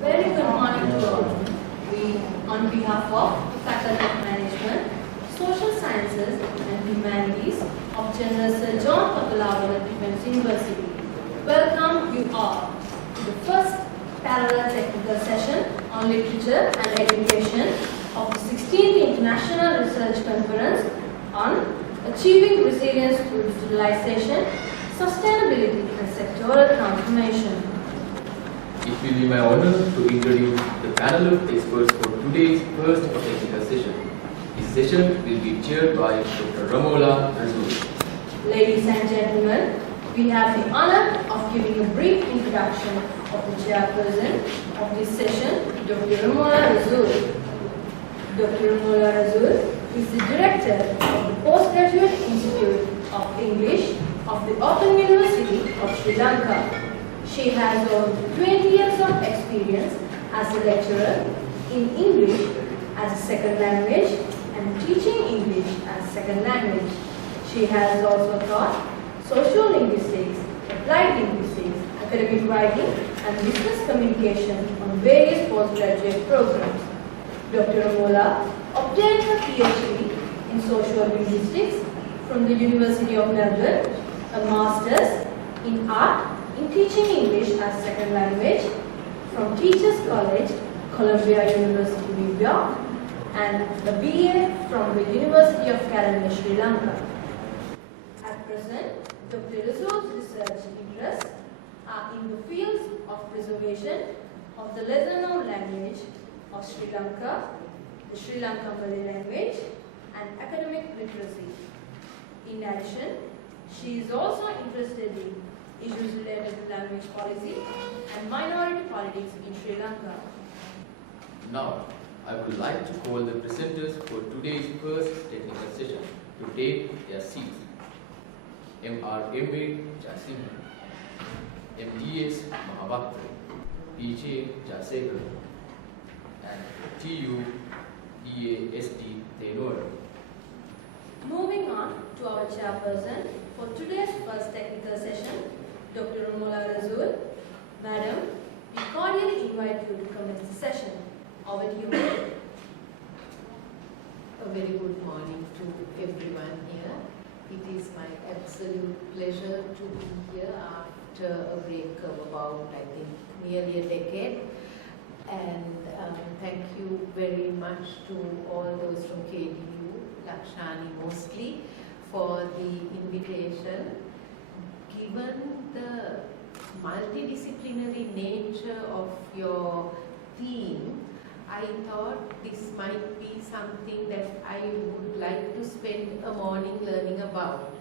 Very good morning to all. We, on behalf of the Faculty of Management, Social Sciences and Humanities of General Sir John Papalawala Defence University, welcome you all to the first parallel technical session on literature and education of the 16th International Research Conference on Achieving Resilience through Digitalization, Sustainability and Sectoral Transformation. It will be my honor to introduce the panel of experts for today's first technical session. This session will be chaired by Dr. Romola Rassool. Ladies and gentlemen, we have the honor of giving a brief introduction of the chairperson of this session, Dr. Romola Rassool. Dr. Romola Rassool is the director of the Postgraduate Institute of English of the Open University of Sri Lanka. She has over 20 years of experience as a lecturer in English as a second language and teaching English as second language. She has also taught social linguistics, applied linguistics, academic writing and business communication on various postgraduate programs. Dr. Romola obtained her PhD in social linguistics from the University of Melbourne, a master's in art in teaching English as second language from Teachers College, Columbia University, New York, and a BA from the University of Kerala, Sri Lanka. At present, Dr. Rassool's research interests are in the fields of preservation of the lesser-known language of Sri Lanka, the Sri Lankan Malay language, and academic literacy. In addition, she is also interested in issues related to language policy and minority politics in Sri Lanka. Now, I would like to call the presenters for today's first technical session to take their seats. MRMA Jayasinghe, MDS Mahawaththa, PJ Jayasekara, and DUTASD Thenuwara. Moving on to our chairperson for today's first technical session, Dr. Romola Rassool. Madam, we cordially invite you to commence the session. Over to you, madam. A very good morning to everyone here. It is my absolute pleasure to be here after a break of about, I think, nearly a decade. And thank you very much to all those from KDU, Lakshani mostly, for the invitation. Given the multidisciplinary nature of your theme, I thought this might be something that I would like to spend a morning learning about.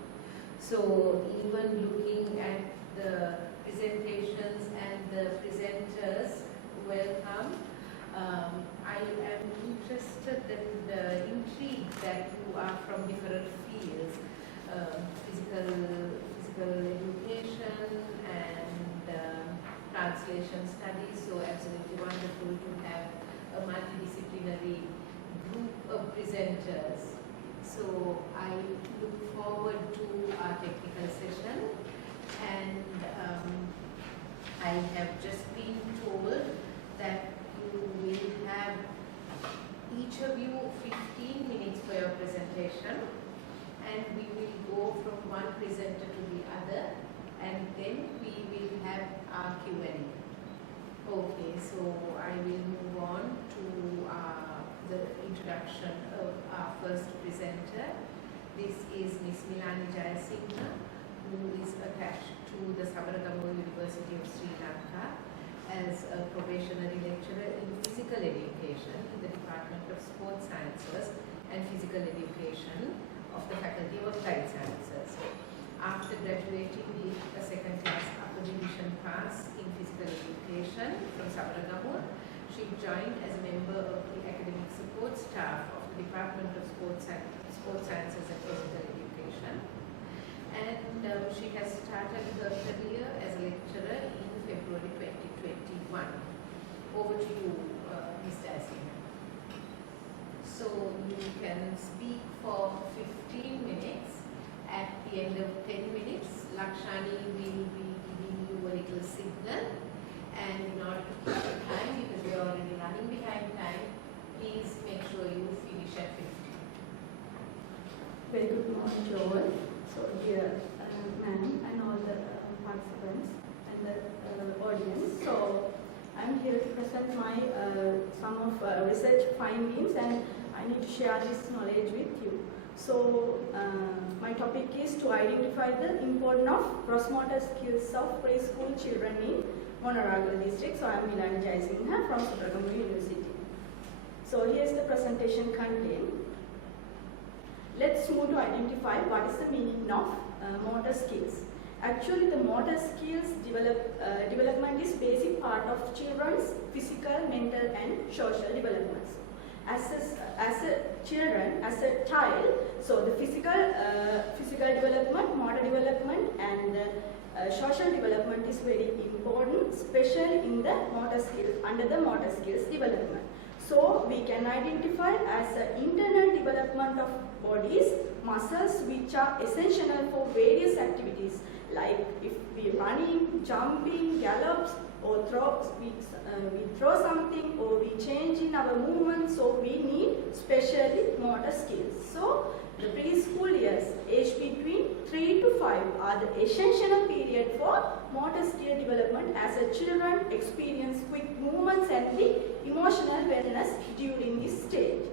So even looking at the presentations and the presenters, welcome. I am interested and intrigued that you are from different fields, physical education and translation studies, so absolutely wonderful to have a multidisciplinary group of presenters. So I look forward to our technical session, and I have just been told that you will have each of you 15 minutes for your presentation, and we will go from one presenter to the other, and then we will have our Q&A. Okay, so I will move on to the introduction of our first presenter. This is Ms. Milani Jayasinghe, who is attached to the Sabaragamuwa University of Sri Lanka as a probationary lecturer in physical education in the Department of Sports Sciences and Physical Education of the Faculty of Applied Sciences. After graduating with a second-class upper division pass in physical education from Sabaragamuwa, she joined as a member of the academic support staff of the Department of Sports Sciences and Physical Education. And she has started her career as a lecturer in February 2021. Over to you, Ms. Jayasinghe. So you can speak for 15 minutes. At the end of 10 minutes, Lakshani will be giving you a little signal, and in order to keep the time, you can afternoon to all. So, dear ma'am and all the participants and the audience. So, I'm here to present my some of research findings, and I need to share this knowledge with you. So, my topic is to identify the importance of cross-motor skills of preschool children in Monaragala district. So, I am Jayasinghe from Sri University. So, here's the presentation content. Let's move to identify what is the meaning of motor skills. Actually, the motor skills development is basic part of children's physical, mental and social development. As a child, so the physical development, motor development and social development is very important, especially in the motor skills, under the motor skills development. So we can identify as an internal development of bodies, muscles which are essential for various activities, like if we running, jumping, gallops, or we throw something, or we change in our movement, so we need specially motor skills. So the preschool years, aged between 3 to 5, are the essential period for motor skill development, as a children experience quick movements and the emotional wellness during this stage.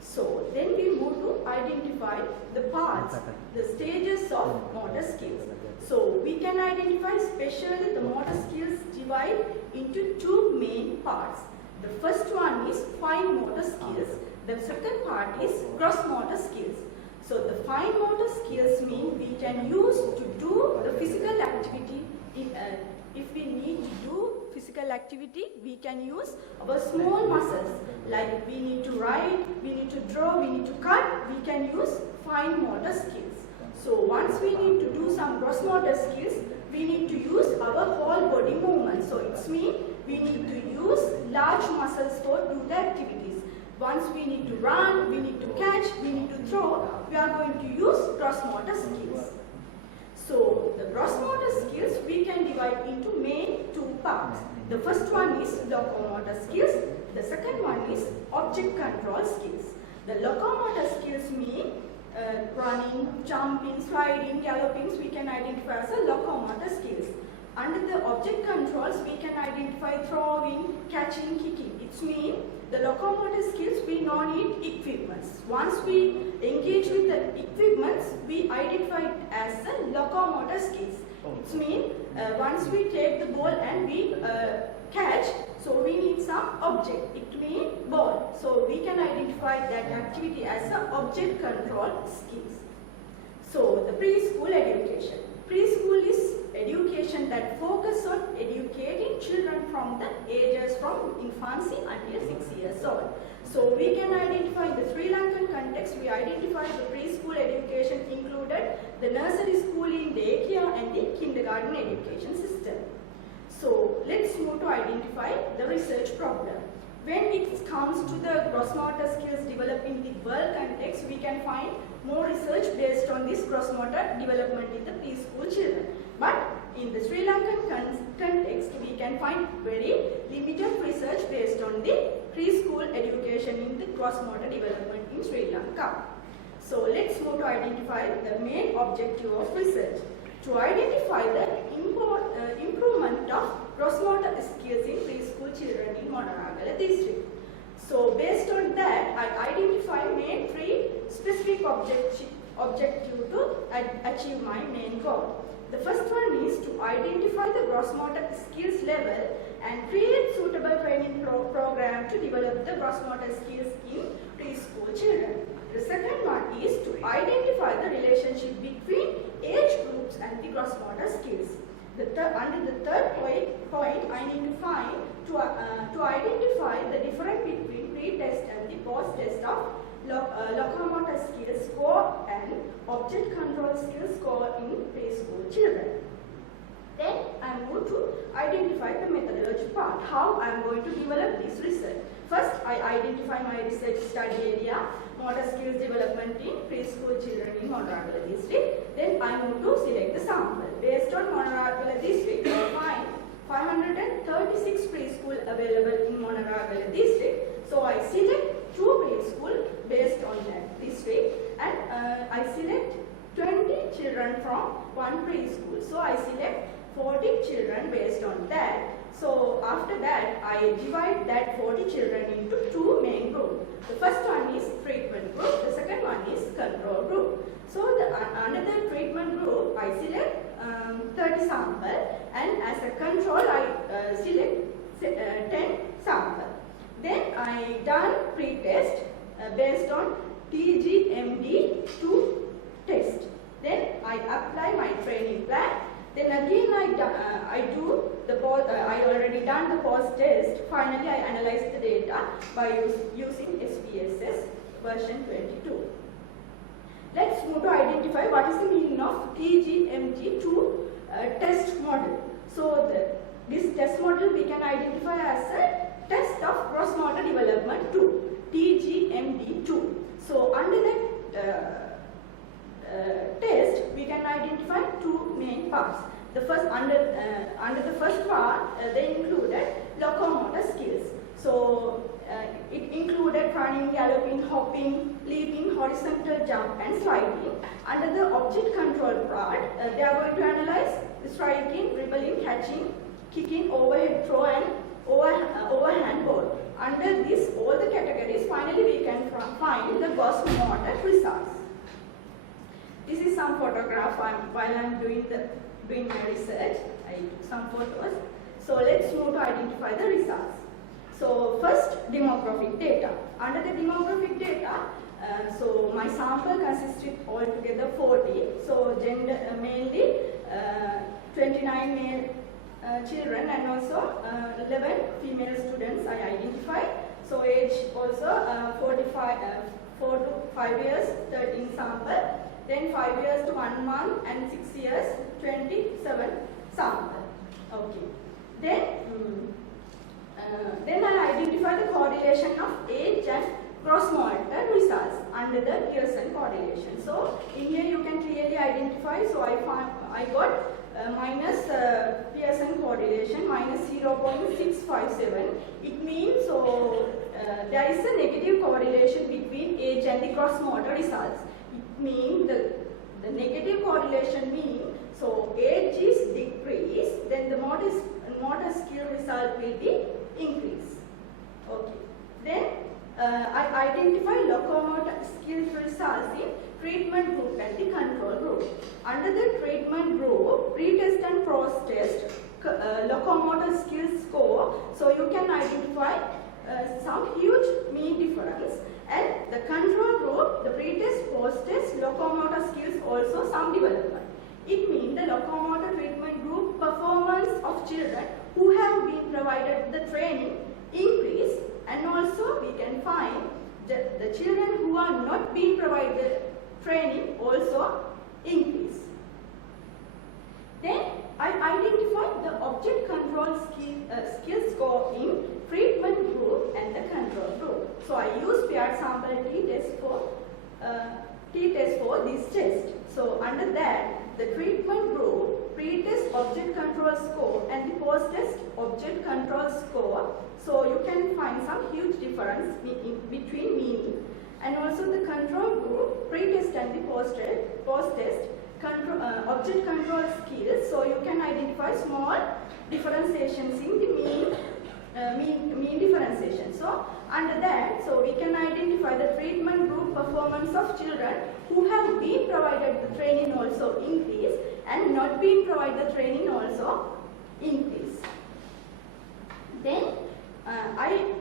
So then we move to identify the parts, the stages of motor skills. So we can identify especially the motor skills divide into two main parts. The first one is fine motor skills. The second part is gross motor skills. So the fine motor skills mean we can use to do the physical activity. If we need to do physical activity, we can use our small muscles. Like we need to write, we need to draw, we need to cut, we can use fine motor skills. So once we need to do some gross motor skills, we need to use our whole body movement. So it's mean we need to use large muscles for do the activities. Once we need to run, we need to catch, we need to throw, we are going to use gross motor skills. So the gross motor skills we can divide into main two parts. The first one is locomotor skills. The second one is object control skills. The locomotor skills mean running, jumping, sliding, galloping, we can identify as a locomotor skills. Under the object controls, we can identify throwing, catching, kicking. It means the locomotor skills we don't need equipments. Once we engage with the equipments, we identify it as the locomotor skills. It means once we take the ball and we catch, so we need some object. It means ball. So we can identify that activity as an object control skills. So the preschool education. Preschool is education that focuses on educating children from the ages from infancy until 6 years old. So we can identify the Sri Lankan context, we identify the preschool education included the nursery, schooling, daycare and the kindergarten education system. So let's move to identify the research problem. When it comes to the gross motor skills developed in the world context, we can find more research based on this gross motor development in the preschool children. But in the Sri Lankan context, we can find very limited research based on the preschool education in the gross motor development in Sri Lanka. So let's move to identify the main objective of research. To identify the improvement of gross motor skills in preschool children in Monaragala district. So based on that, I identify main three specific objective to achieve my main goal. The first one is to identify the gross motor skills level and create suitable training program to develop the gross motor skills in preschool children. The second one is to identify the relationship between age groups and the gross motor skills. Under the third point, I need to find to identify the difference between pre-test and the post-test of locomotor skills score and object control skills score in preschool children. Then I move to identify the methodology part, how I am going to develop this research. First, I identify my research study area, motor skills development in preschool children in Monaragala district. Then I move to select the sample. Based on Monaragala district, I find 536 preschool available in Monaragala district. So I select 2 preschool based on that district, and I select children from one preschool. So I select 40 children based on that. So after that, I divide that 40 children into two main groups. The first one is treatment group, the second one is control group. So another treatment group, I select 30 sample, and as a control, I select 10 sample. Then I done pre-test based on TGMD2 test. Then I apply my training plan. Then again I already done the post test. Finally I analyze the data by using SPSS version 22. Let's move to identify what is the meaning of TGMG2 test model. So this test model we can identify as a test of gross motor development 2, TGMD2. So under that test, we can identify two main parts. The first under the first part, they included locomotor skills. So it included running, galloping, hopping, leaping, horizontal jump, and sliding. Under the object control part, they are going to analyze the striking, dribbling, catching, kicking, overhead throw, and overhand ball. Under this, all the categories, finally we can find the gross motor results. This is some photograph while I'm doing my research. I took some photos. So let's move to identify the results. So first, demographic data. Under the demographic data, so my sample consisted altogether 40. So gender mainly 29 male children and also 11 female students I identified. So age also 4 to 5 years 13 sample. Then 5 years to 1 month and 6 years 27 sample. Okay. Then I identify the correlation of age and gross motor results under the Pearson correlation. So in here you can clearly identify. So I got minus Pearson correlation minus 0.657. It means there is a negative correlation between age and the gross motor results. It means the negative correlation means so age is decreased, then the motor skill result will be increased. Okay. Then I identify locomotor skills results in treatment group and the control group. Under the treatment group, pre-test and post-test locomotor skills score, so you can identify some huge mean difference. And the control group, the pre-test, post-test locomotor skills also some development. It means the locomotor treatment group performance of children who have been provided the training increase, and also we can find the children who are not being provided training also increase. Then I identify the object control skill score in treatment group and the control group. So I use paired sample t-test for this test. So under that, the treatment group, pre-test object control score and the post-test object control score. So you can find some huge difference between meaning. And also the control group, pre-test and the post-test object control skills. So you can identify small differentiations in the mean differentiation. So under that, so we can identify the treatment group performance of children who have been provided the training also increase, and not been provided training also increase. Then I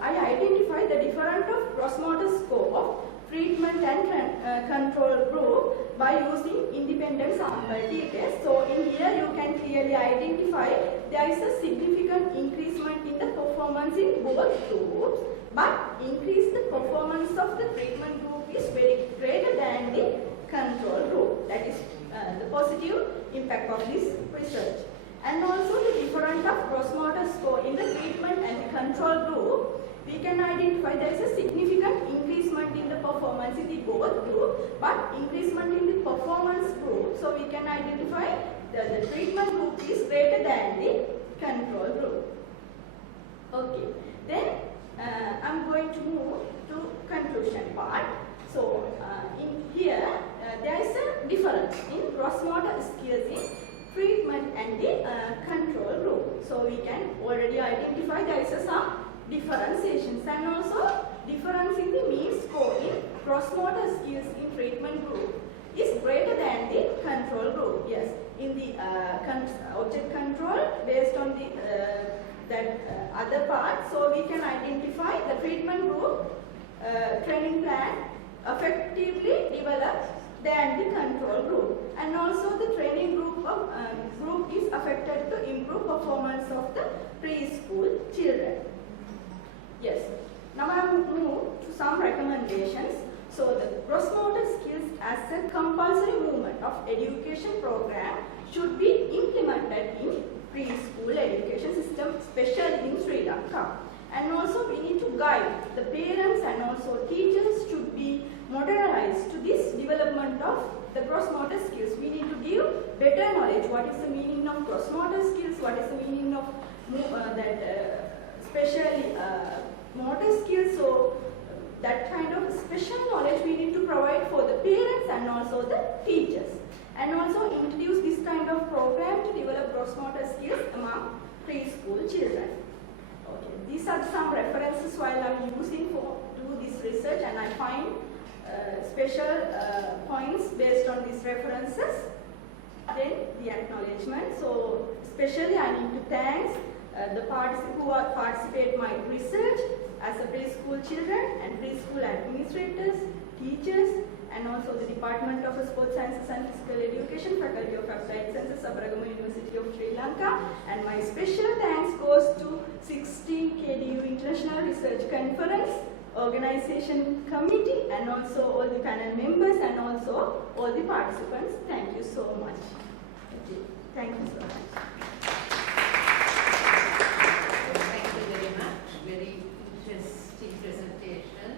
identify the difference of gross motor score of treatment and control group by using independent sample t-test. So in here you can clearly identify there is a significant increasement in the performance in both groups, but increase the performance of the treatment group is very greater than the control group. That is the positive impact of this research. And also the difference of gross motor score in the treatment and the control group, we can identify there is a significant increasement in the performance in the both group, but increasement in the performance group. So we can identify the treatment group is greater than the control group. Okay. Then I'm going to move to conclusion part. So in here there is a difference difference in gross motor skills in treatment and the control group. So we can already identify there is some differentiations, and also difference in the mean score in gross motor skills in treatment group is greater than the control group. Yes, in the object control based on the other part, so we can identify the treatment group training plan effectively developed than the control group, and also the training group is affected to improve performance of the preschool children. Yes. Now I will move to some recommendations. So the gross motor skills as a compulsory movement of education program should be implemented in preschool education system, especially in Sri Lanka. And also we need to guide the parents, and also teachers should be modernized to this development of the gross motor skills. We need to give better knowledge. What is the meaning of gross motor skills? What is the meaning of especially motor skills? So that kind of special knowledge we need to provide for the parents and also the teachers. And also introduce this kind of program to develop gross motor skills among preschool children. Okay, these are some references while I'm using to do this research, and I find special points based on these references. Then the acknowledgement. So especially I need to thank the participants who participate my research as a preschool children and preschool administrators, teachers, and also the Department of Sports Sciences and Physical Education, Faculty of Applied Sciences, Sabaragamu University of Sri Lanka. And my special thanks goes to 16 KDU International Research Conference Organization Committee, and also all the panel members, and also all the participants. Thank you so much. Thank you so much. Thank you very much. Very interesting presentation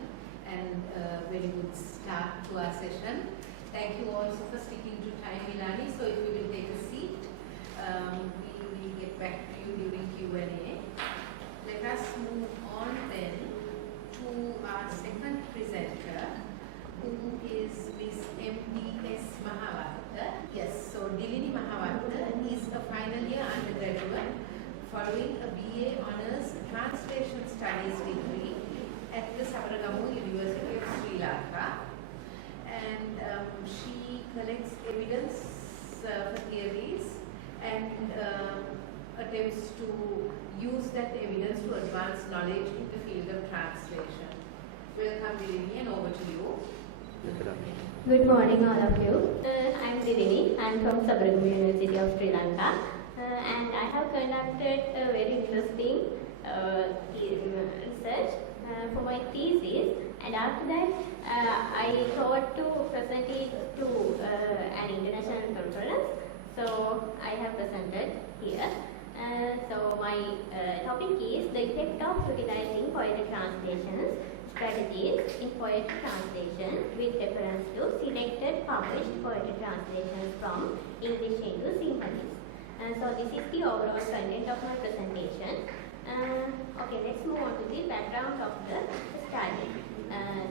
and very good start to our session. Thank you also for sticking to time, Milani. So if you will take a seat, we will get back to you during Q&A. Let us move on then to our second presenter, who is Miss M.D.S. Mahawaththa. Yes, so Dilini Mahawaththa is a final year undergraduate following a BA Honours Translation Studies degree at the Sabaragamu University of Sri Lanka. And she collects evidence for theories and attempts to use that evidence to advance knowledge in the field of translation. Welcome, Dilini, and over to you. Good morning, all of you. I am Dilini. I am from Sabaragamu University of Sri Lanka, and I have conducted a very interesting research for my thesis. And after that, I thought to present it to an international conference. So I have presented here. So my topic is the effect of utilizing poetry translations strategies in poetry translation with reference to selected published poetry translations from English into Sinhalese. So this is the overall content of my presentation. Okay, let's move on to the background of the study.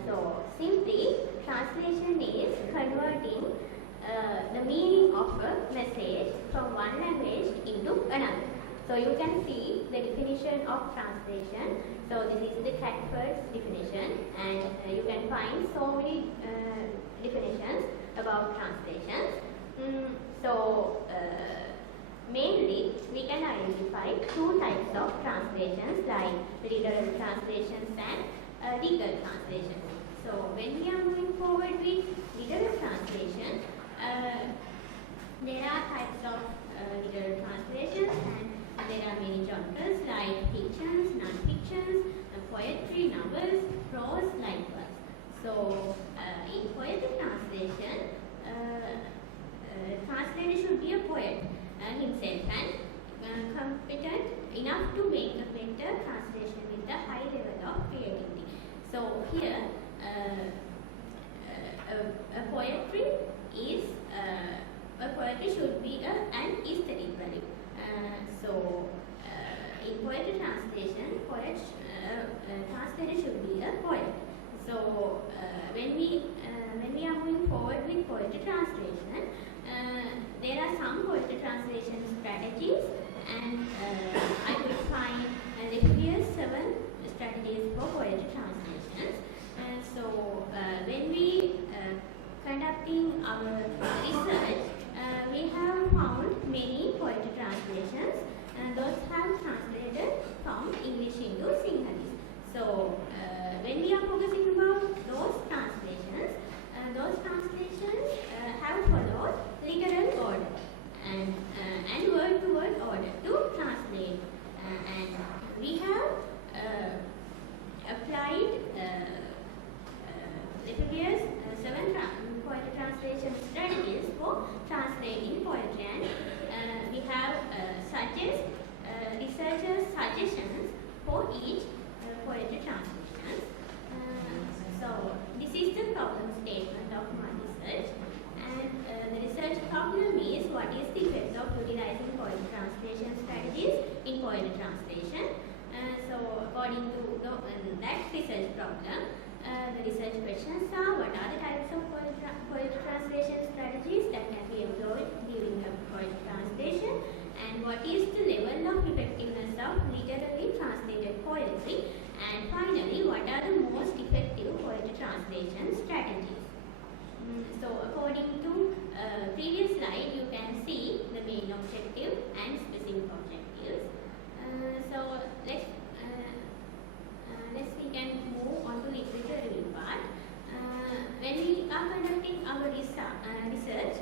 So simply, translation is converting the meaning of a message from one language into another. So you can see the definition of translation. So this is the Catford's definition, and you can find so many definitions about translations. Mainly we can identify two types of translations, like literal translations and legal translations. So when we are moving forward with literal translation, there are types of literal translations, and there are many genres like fictions, non-fictions, poetry, novels, prose, likewise. So in poetry translation, translator should be a poet himself and competent enough to make a better translation with a high level of creativity. So here, poetry should be an aesthetic value. In poetry translation, translator should be a poet. So when we when we are moving forward with poetry translation, there are some poetry translation strategies, and I could find the previous 7 strategies for poetry translations. So when we conducting our research, we have found many poetry translations, and those have translated from English into Sinhalese. So when we are focusing about those translations have followed literal order and word-to-word order to translate, and we have applied the previous 7 poetry translation strategies for translating poetry, and we have researchers' suggestions for each poetry translation. So this is the problem statement of my research, and the research problem is what is the effect of utilizing poetry translation strategies in poetry translation. So according to that research problem, the research questions are: what are the types of poetry translation strategies that can be employed during the poetry translation, and what is the level of effectiveness of literally translated poetry, and finally, what are the most effective poetry translation strategies. So according to previous slide, you can see the main objective and specific objectives. So we can move on to literature review part. When we are conducting our research,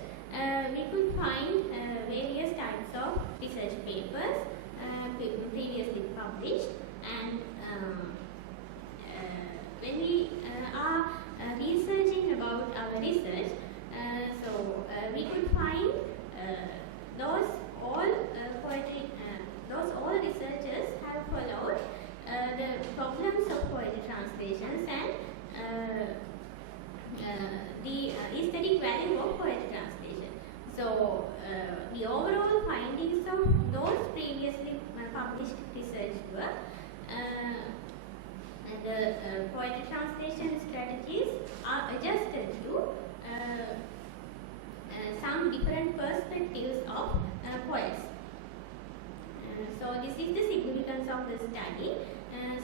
we could find various types of research papers previously published, and when we are researching about our research, so we could find those all researchers have followed the problems of poetry translations and the aesthetic value of poetry translation. So the overall findings of those previously published research work, the poetry translation strategies are adjusted to some different perspectives of poets. So this is the significance of the study.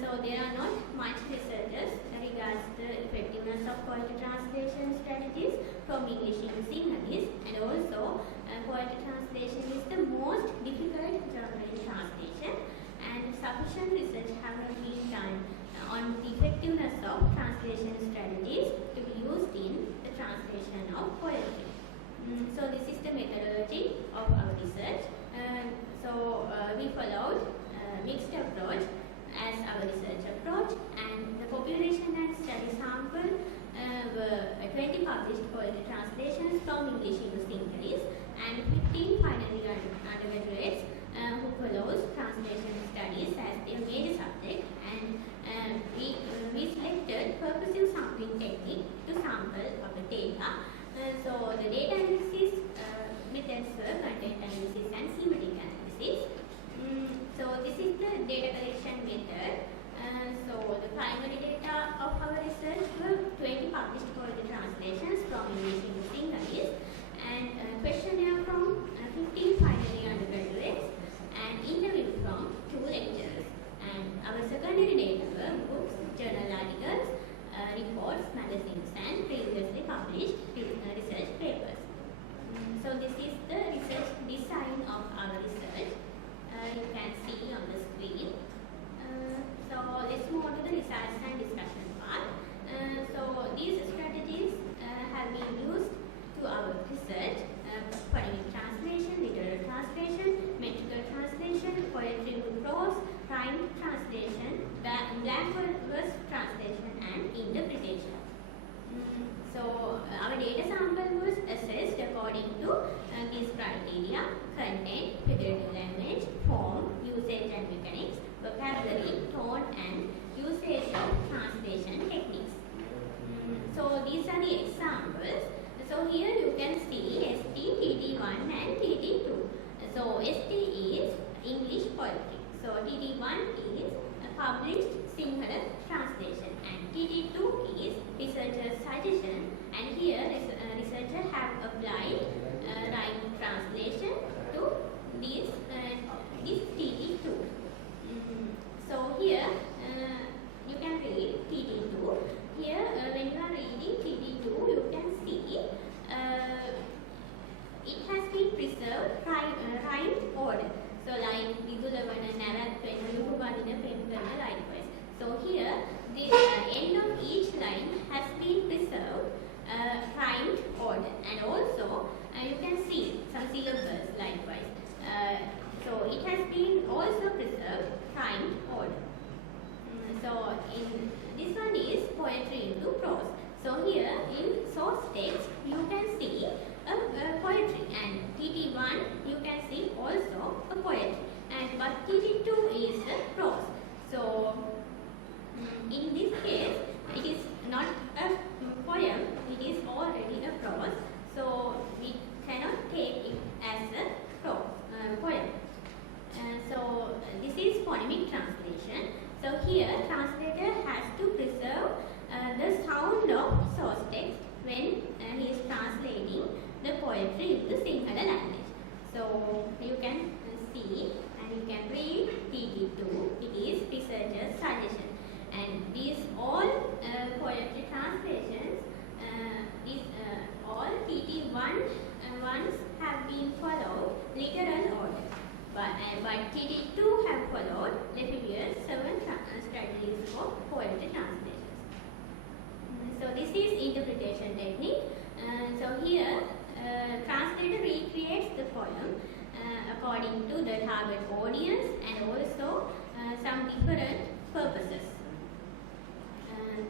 So there are not much researchers regards the effectiveness of poetry translation strategies from English into Sinhalese, and also poetry translation is the most difficult genre in translation, and sufficient research have not been done on the effectiveness of translation strategies to be used in the translation of poetry. So this is the methodology of our research. So we followed mixed approach as our research approach, and the population and study sample were 20 published poetry translations from English into Sinhalese, and 15 final year undergraduates who follows translation studies as their major subject, and we selected purposive sampling technique to sample our data. So the data analysis methods were content analysis and semantic analysis. So this is the data collection method. So the primary data of our research were 20 published poetry translations from English into Sinhalese, and questionnaire from 15 final year undergraduates, and interview from 2 lecturers. And our secondary data were books, journal articles, reports, magazines, and previously published research papers. So this is the research design of our research. You can see on the screen. So let's move on to the research and discussion part. So these strategies have been used to our research: phonemic translation, literal translation, metrical translation, poetry to prose, rhymed translation, blank verse translation, and interpretation. So our data sample was assessed according to these criteria: content, figurative language, form, usage and mechanics, vocabulary, tone, and usage of translation techniques. So these are the examples. So here you can see ST, TT1 and TT2. So ST is English poetry. So TT1 is published Sinhala translation, and TT2 is researcher's suggestion, and here researcher have applied right translation to this TT2. So here you can read TT2. Here when you are reading TT2, you can see it has been preserved rhymed order. So like Vidulavana, Navathwena, Yuhuvanina, Penkarna, likewise. So here the end of each line has been preserved rhymed order, and also you can see some syllables likewise. So it has been also preserved rhymed order. So in this one is poetry into prose. So here in source text you can see a poetry, and TT1 you can see also a poetry, and but TT2 is a prose. So in this case it is not a poem, it is already a prose. So we cannot take it as a poem. So this is phonemic translation. So here translator has to preserve the sound of source text when he is translating the poetry into Sinhala language. So you can see and you can read TT2. It is researcher's suggestion, and these all poetry translations, all TT1 ones have been followed literal order. But TT2 have followed Lefebure's 7 strategies for poetry translations. So this is interpretation technique. So here translator recreates the poem according to the target audience and also some different purposes.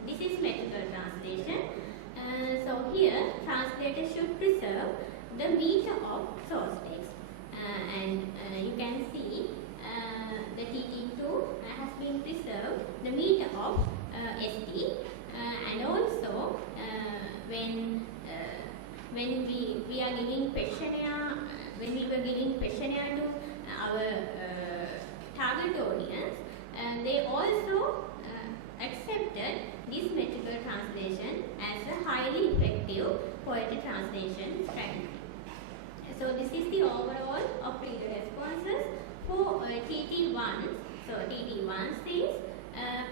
This is metrical translation. So here translator should preserve the meter of source text. And you can see the TT2 has been preserved the meter of ST, and also when we are giving questionnaire, when we were giving questionnaire to our target audience, they also accepted this metrical translation as a highly effective poetry translation strategy. So this is the overall of reader responses for TT1. So TT1 is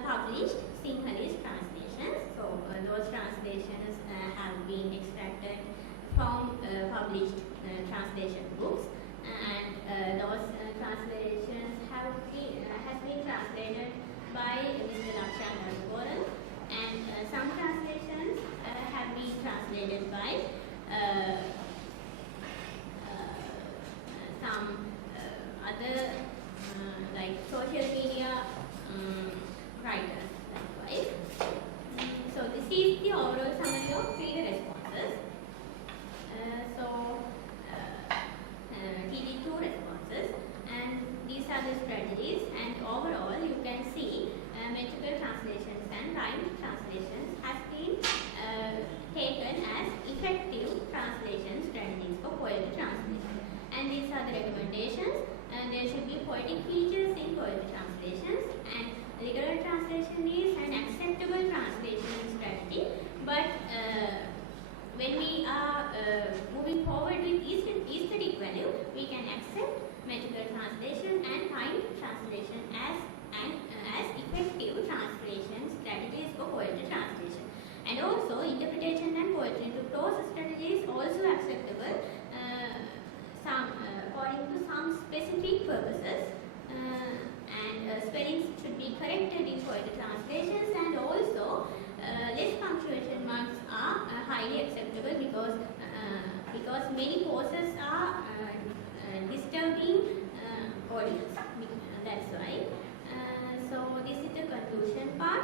published Sinhalese translations. So those translations have been extracted from published translation books, and those translations has been translated by Mr. Anuradhapura, and some translations have been translated by some other like social media writers likewise. So this is the overall summary of reader responses. TT2 responses, and these are the strategies, and overall you can see metrical translations and rhymed translations has been taken as effective translation strategies for poetry translation. And these are the recommendations. There should be poetic features in poetry translations, and literal translation is an acceptable translation strategy. But when we are moving forward with aesthetic value, we can accept metrical translation and rhymed translation as effective translation strategies for poetry translation. And also interpretation and poetry into prose strategies also acceptable according to some specific purposes, and spellings should be corrected in poetry translations, and also less punctuation marks are highly acceptable because many pauses are disturbing audience. That's why. So this is the conclusion part.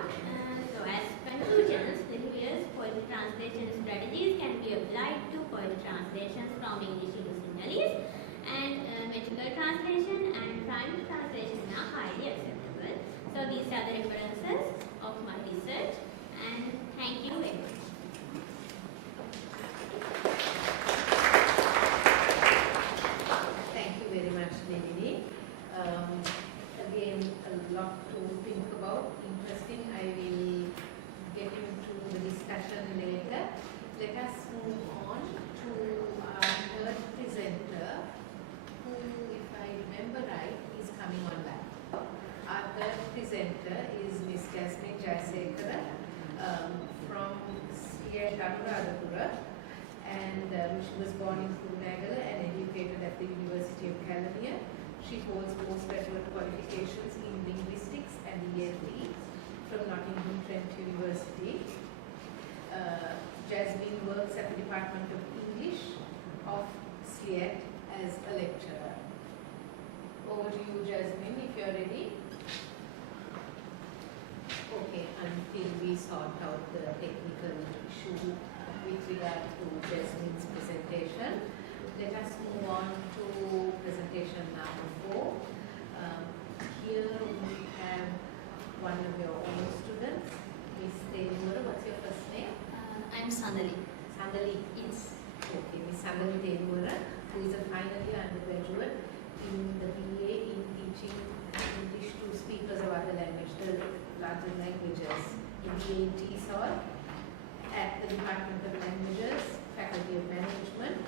So as conclusions, the previous poetry translation strategies can be applied to poetry translations from English into Sinhalese, and metrical translation and rhymed translation are highly acceptable. So these are the references of my research, and thank you very much. Thank you very much, Nidini. Again, a lot to think about. Interesting. I will get presenter is Ms. Jayasekara from Anuradhapura, and she was born in Monaragala and educated at the University of California. She holds postgraduate qualifications in linguistics and ELD from Nottingham Trent University. Jasmine works at the Department of English of SLIAT as a lecturer. Over to you, Jasmine, if you're ready. Okay, until we sort out the technical issue with regard to Jasmine's presentation, let us move on to presentation number 4. Here we have one of your own students, Ms. Thenuwara. What's your first name? I'm Sanjani. Sanjani. Yes. Okay, Ms. Sanjani Thenuwara, who is a final year undergraduate in the BA in teaching English to speakers of other languages, larger languages, in the 80s or at the Department of Languages, Faculty of Management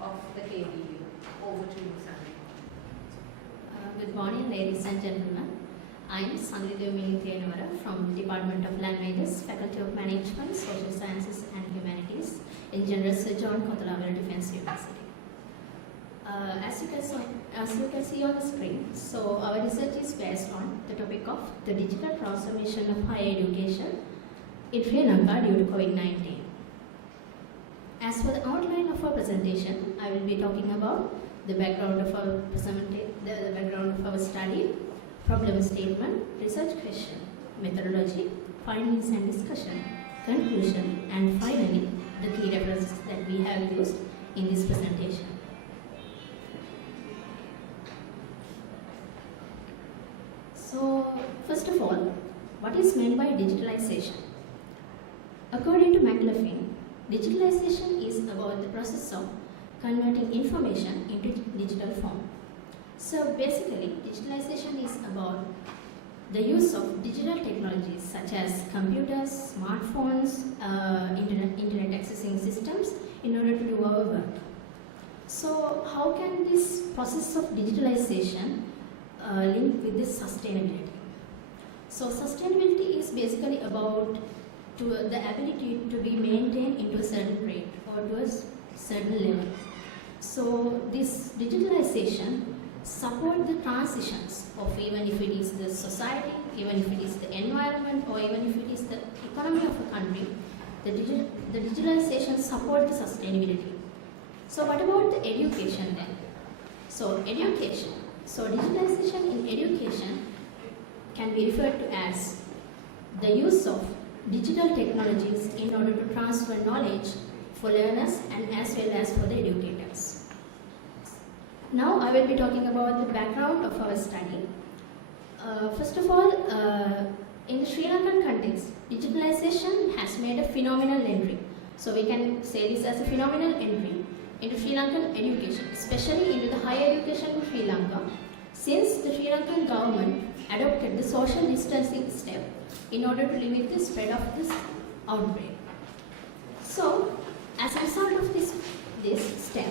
of the KDU. Over to you, Sanjani. Good morning, ladies and gentlemen. I'm Sanjani Thenuwara from Department of Languages, Faculty of Management, Social Sciences and Humanities, Engineering John Kothalavala Defence University. As you can see on the screen, so our research is based on the topic of the digital transformation of higher education in Sri Lanka due to COVID-19. As for the outline of our presentation, I will be talking about the background of our the background of our study, problem statement, research question, methodology, findings and discussion, conclusion, and finally the key references that we have used in this presentation. So, first of all, what is meant by digitalization? According to McLaughlin, digitalization is about the process of converting information into digital form. So basically, digitalization is about the use of digital technologies such as computers, smartphones, internet accessing systems in order to do our work. So how can this process of digitalization link with this sustainability? So sustainability is basically about the ability to be maintained into a certain rate or to a certain level. So this digitalization support the transitions of even if it is the society, even if it is the environment, or even if it is the economy of a country, the digitalization support the sustainability. So what about the education then? So education. So digitalization in education can be referred to as the use of digital technologies in order to transfer knowledge for learners and as well as for the educators. Now I will be talking about the background of our study. First of all, in the Sri Lankan context, digitalization has made a phenomenal entry. So we can say this as a phenomenal entry into Sri Lankan education, especially into the higher education in Sri Lanka, since the Sri Lankan government adopted the social distancing step in order to limit the spread of this outbreak. So, as a result of this step,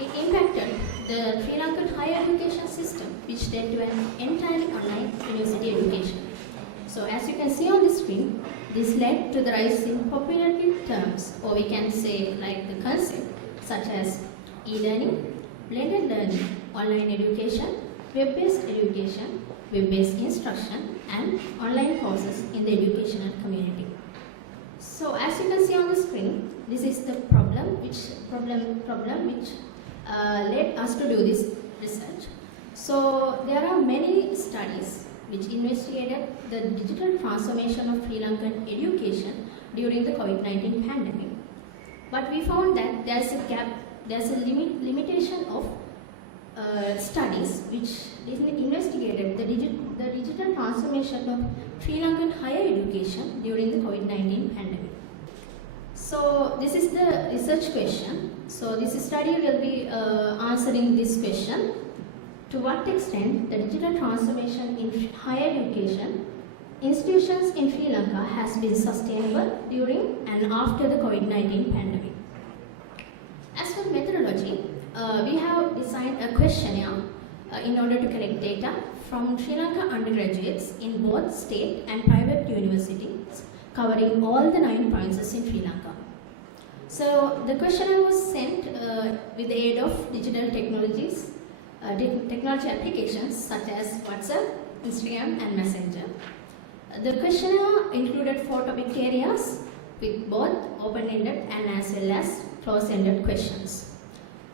it impacted the Sri Lankan higher education system, which led to an entirely online university education. So, as you can see on the screen, this led to the rise in popularity terms, or we can say like the concept, such as e-learning, blended learning, online education, web-based education, web-based instruction, and online courses in the educational community. So, as you can see on the screen, this is the problem which led us to do this research. So, there are many studies which investigated the digital transformation of Sri Lankan education during the COVID-19 pandemic. But we found that there's a gap, there's a limitation of studies which investigated the digital transformation of Sri Lankan higher education during the COVID-19 pandemic. So this is the research question. So this study will be answering this question: to what extent the digital transformation in higher education institutions in Sri Lanka has been sustainable during and after the COVID-19 pandemic. As for methodology, we have designed a questionnaire in order to collect data from Sri Lanka undergraduates in both state and private universities covering all the 9 provinces in Sri Lanka. So the questionnaire was sent with the aid of digital technologies, technology applications such as WhatsApp, Instagram and Messenger. The questionnaire included 4 topic areas with both open-ended and as well as close-ended questions.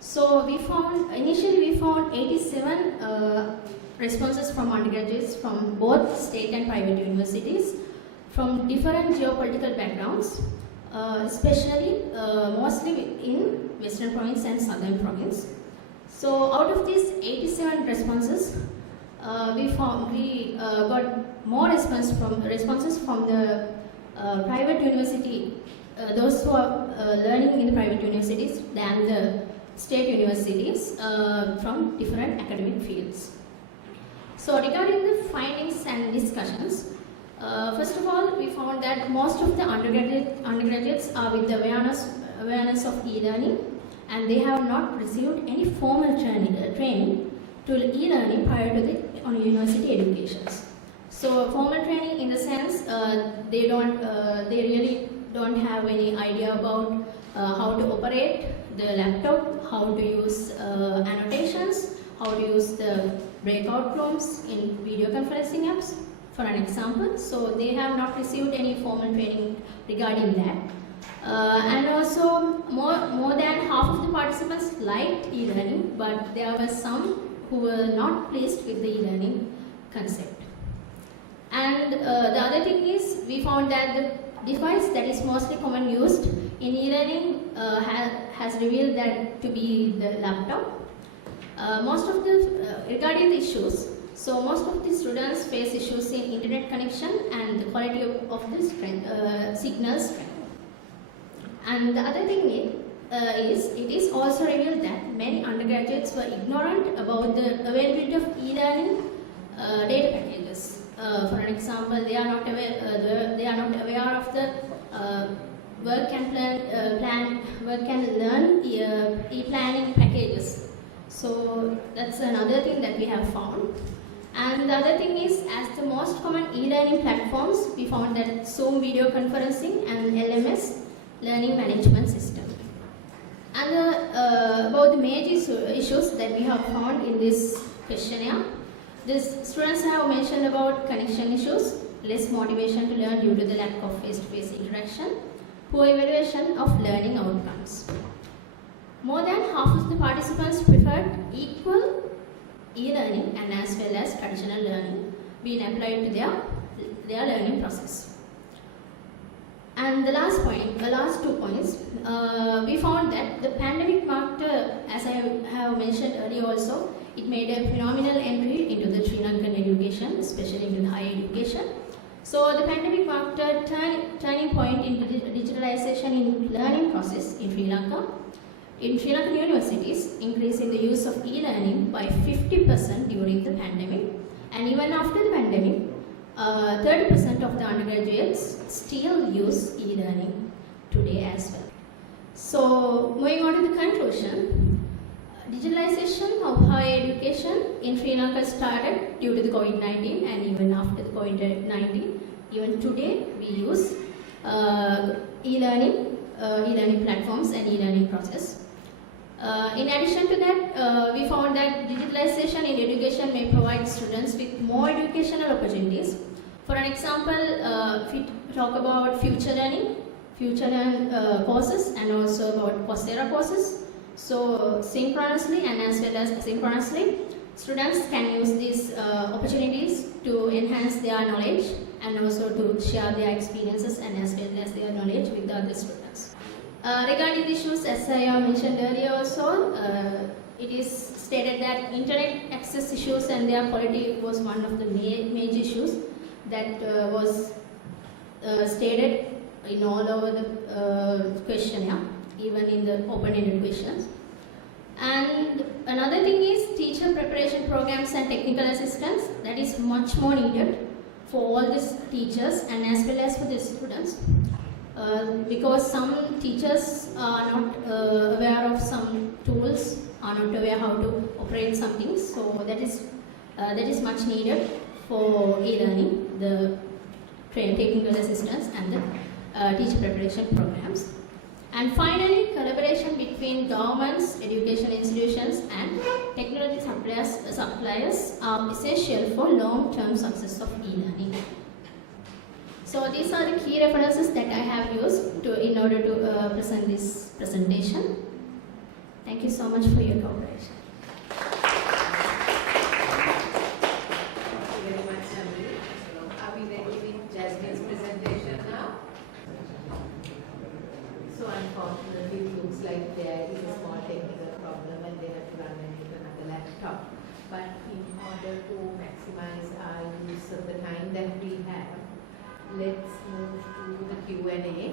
So initially we found 87 responses from undergraduates from both state and private universities from different geopolitical backgrounds, especially mostly in Western Province and Southern Province. So out of these 87 responses, we got more responses from the private university, those who are learning in the private universities than the state universities from different academic fields. So regarding the findings and discussions, first of all, we found that most of the undergraduates are with the awareness of e-learning, and they have not received any formal training to e-learning prior to the university educations. So formal training in the sense they really don't have any idea about how to operate the laptop, how to use annotations, how to use the breakout rooms in video conferencing apps, for an example. So they have not received any formal training regarding that. And also more than half of the participants liked e-learning, but there were some who were not pleased with the e-learning concept. And the other thing is, we found that the device that is mostly common used in e-learning has revealed that to be the laptop. Regarding the issues, so most of the students face issues in internet connection and the quality of the signal strength. And the other thing is, it is also revealed that many undergraduates were ignorant about the availability of e-learning data packages. For an example, they are not aware of the work and learn e-planning packages. So that's another thing that we have found. And the other thing is, as the most common e-learning platforms, we found that Zoom video conferencing and LMS learning management system. And about the major issues that we have found in this questionnaire, the students have mentioned about connection issues, less motivation to learn due to the lack of face-to-face interaction, poor evaluation of learning outcomes. More than half of the participants preferred equal e-learning and as well as traditional learning being applied to their learning process. And the last 2 points, we found that the pandemic marked, as I have mentioned earlier also, it made a phenomenal entry into the Sri Lankan education, especially into the higher education. So the pandemic marked a turning point in the digitalization in learning process in Sri Lanka. In Sri Lankan universities, increasing the use of e-learning by 50% during the pandemic, and even after the pandemic, 30% of the undergraduates still use e-learning today as well. So moving on to the conclusion, digitalization of higher education in Sri Lanka started due to the COVID-19, and even after the COVID-19, even today we use e-learning platforms and e-learning process. In addition to that, we found that digitalization in education may provide students with more educational opportunities. For an example, if we talk about future learning courses and also about Coursera courses. So synchronously and as well as asynchronously, students can use these opportunities to enhance their knowledge and also to share their experiences and as well as their knowledge with the other students. Regarding the issues, as I mentioned earlier also, it is stated that internet access issues and their quality was one of the major issues that was stated in all over the questionnaire, even in the open-ended questions. And another thing is teacher preparation programs and technical assistance that is much more needed for all these teachers and as well as for the students. because some teachers are not aware of some tools, are not aware how to operate some things. So that is much needed for e-learning, the technical assistance and the teacher preparation programs. And finally, collaboration between governments, education institutions and technology suppliers are essential for long-term success of e-learning. So these are the key references that I have used in order to present this presentation. Thank you so much for your cooperation. Thank you very much, Sanjani. Are we ready with Jasmine's presentation now? So unfortunately, it looks like there is a small technical problem and they have to run and get another laptop. But in order to maximize our use of the time that we have, let's move to the Q&A.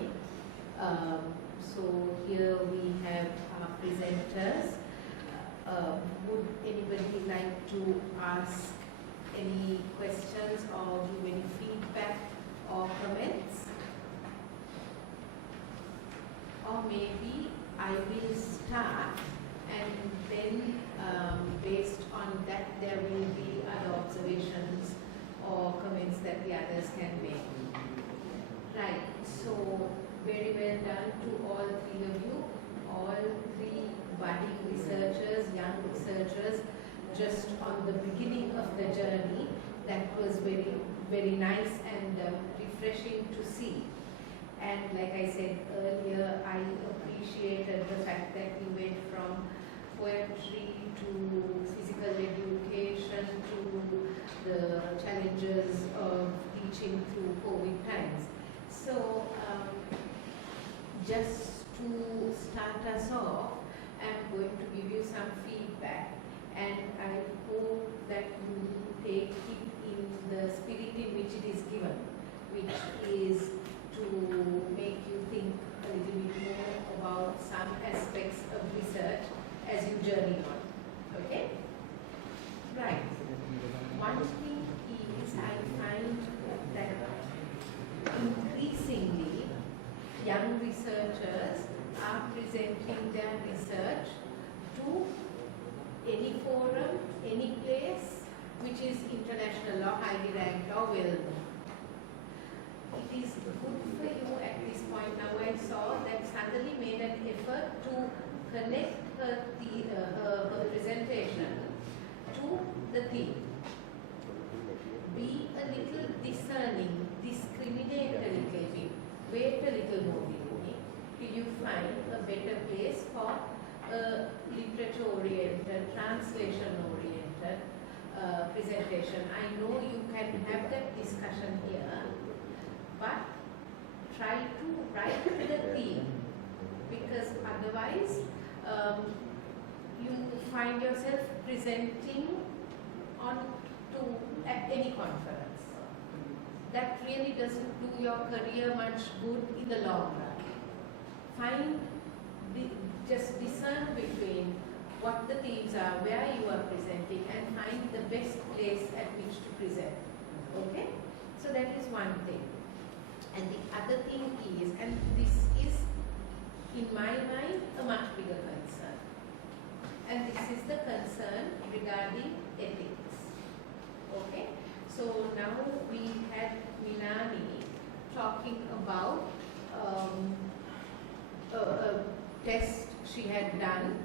So here we have our presenters. Would anybody like to ask any questions or give any feedback or comments? Or maybe I will start and then based on that there will be other observations or comments that the others can make. Right, so very well done to all three of you, all three budding researchers, young researchers, just on the beginning of the journey. That was very, very nice and refreshing to see. And like I said earlier, I appreciated the fact that you went from poetry to physical education to the challenges of teaching through COVID times. So just to start us off, I'm going to give you some feedback, and I hope that you take it in the spirit in which it is given, which is to make you think a little bit more about some aspects of research as you journey on. Okay? Right. One thing is I find that increasingly young researchers are presenting their research to any forum, any place which is international or highly ranked or well known. It is good for you at this point. Now I saw that Sanjani made an effort to connect her presentation to the theme. Be a little discerning, discriminate a little bit, wait a little more till you find a better place for a literature-oriented, translation-oriented presentation. I know you can have that discussion here, but try to write the theme, because otherwise you find yourself presenting at any conference. That really doesn't do your career much good in the long run. Just discern between what the themes are, where you are presenting, and find the best place at which to present. Okay? So that is one thing. And the other thing is, and this is in my mind a much bigger concern, and this is the concern regarding ethics. Okay? So now we had Milani talking about a test she had done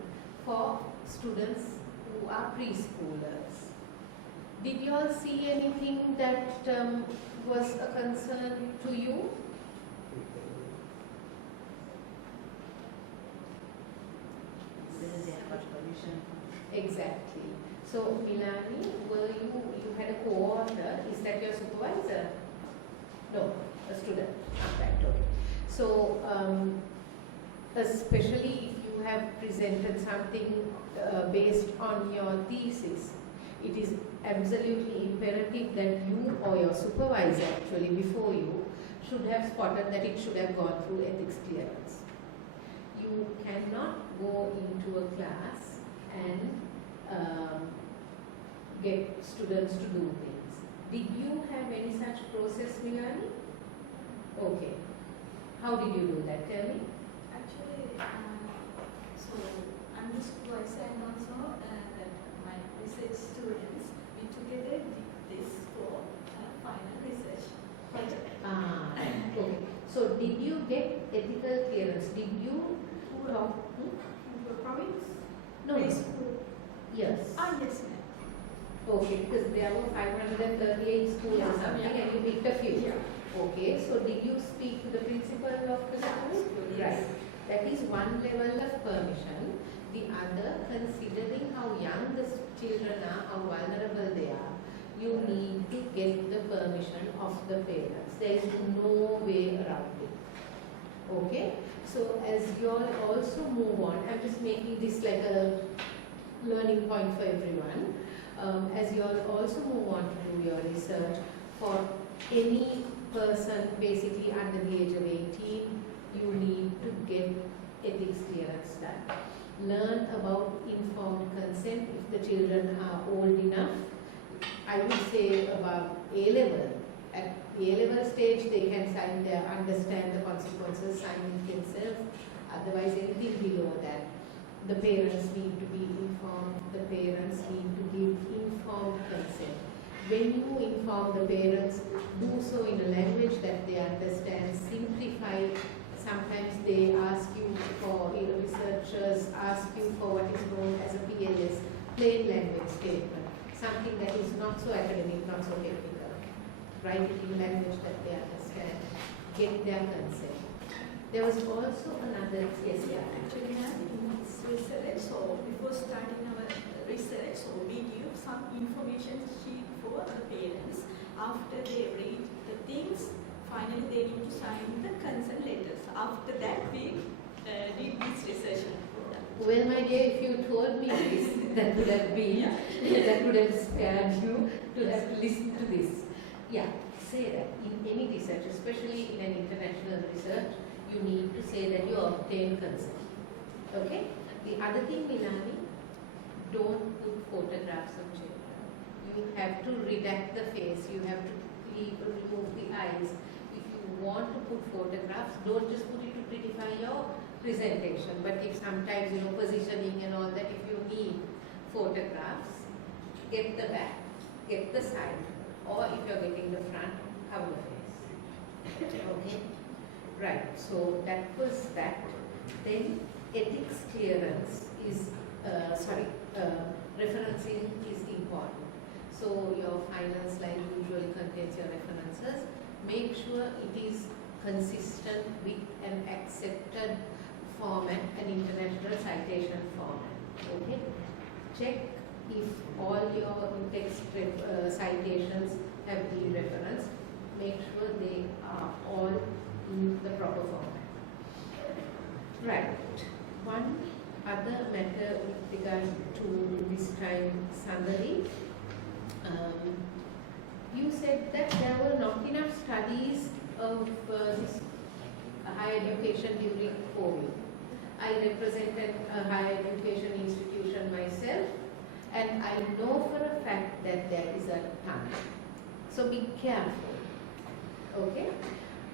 for students who are preschoolers. Did you all see anything that was a concern to you? Exactly. So Milani, you had a co-author, is that your supervisor? No, a student. Right, okay. So especially if you have presented something based on your thesis, it is absolutely imperative that you or your supervisor actually before you should have spotted that it should have gone through ethics clearance. You cannot go into a class and get students to do things. Did you have any such process, Milani? Okay. How did you do that? Tell me. Actually, so I'm the supervisor and also that my research students, we together did this for final research project. Okay. So did you get ethical clearance? Did you talk? Province? No. Preschool. Yes. Yes, ma'am. Okay, because there were 538 schools or something, and you picked a few. Yeah. Okay, so did you speak to the principal of the school? Yes. Right. That is one level of permission. The other, considering how young the children are, how vulnerable they are, you need to get the permission of the parents. There is no way around it. Okay? So as you all also move on, I'm just making this like a learning point for everyone. As you all also move on to do your research, for any person basically under the age of 18, you need to get ethics clearance done. Learn about informed consent if the children are old enough. I would say about A-level. At A-level stage, they can sign their, understand the consequences, sign it themselves. Otherwise, anything below that, the parents need to be informed. The parents need to give informed consent. When you inform the parents, do so in a language that they understand, simplify. Sometimes they ask you for, researchers ask you for what is known as a PLS, plain language statement, something that is not so academic, not so technical. Write it in language that they understand, get their consent. There was also another, yes, yeah. Actually, ma'am, in this research, so before starting our research, so we give some information sheet for the parents. After they read the things, finally they need to sign the consent letters. After that, we did this research. Well, my dear, if you told me this, that would have been, that would have spared you to have to listen to this. Yeah, say that in any research, especially in an international research, you need to say that you obtain consent. Okay? The other thing, Milani, don't put photographs of children. You have to redact the face, you have to remove the eyes. If you want to put photographs, don't just put it to prettify your presentation, but if sometimes, positioning and all that, if you need photographs, get the back, get the side, or if you're getting the front, cover the face. Okay? Right, so that was that. Then ethics clearance is, referencing is important. So your final slide usually contains your references. Make sure it is consistent with an accepted format, an international citation format. Okay? Check if all your text citations have been referenced. Make sure they are all in the proper format. Right. One other matter with regard to this time Sanjani. You said that there were not enough studies of this higher education during COVID. I represented a higher education institution myself, and I know for a fact that there is a ton. So be careful. Okay?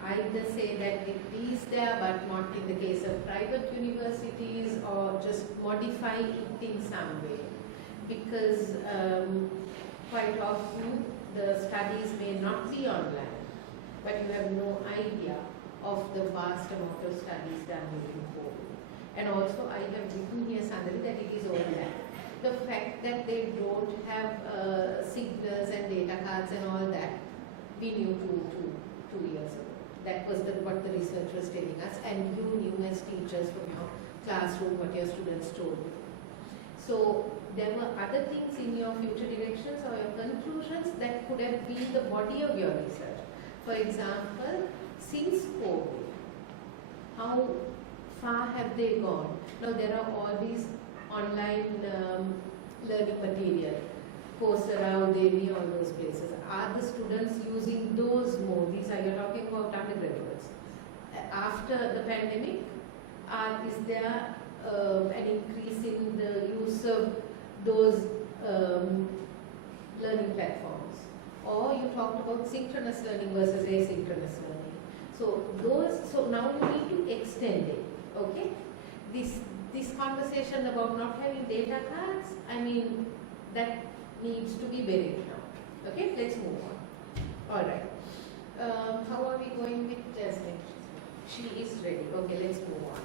Either say that it is there, but not in the case of private universities, or just modify it in some way. Because quite often the studies may not be online, but you have no idea of the vast amount of studies done during COVID. And also I have written here, Sanjani, that it is online. The fact that they don't have signals and data cards and all that, we knew two years ago. That was what the research was telling us, and you knew as teachers from your classroom what your students told you. So there were other things in your future directions or your conclusions that could have been the body of your research. For example, since COVID, how far have they gone? Now there are all these online learning material, Coursera, Udemy, all those places. Are the students using those more? These are, you're talking about undergraduates. After the pandemic, is there an increase in the use of those learning platforms? Or you talked about synchronous learning versus asynchronous learning. So now you need to extend it, okay? This conversation about not having data cards, I mean, that needs to be buried now. Okay, let's move on. All right. How are we going with Jasmine? She is ready. Okay, let's move on.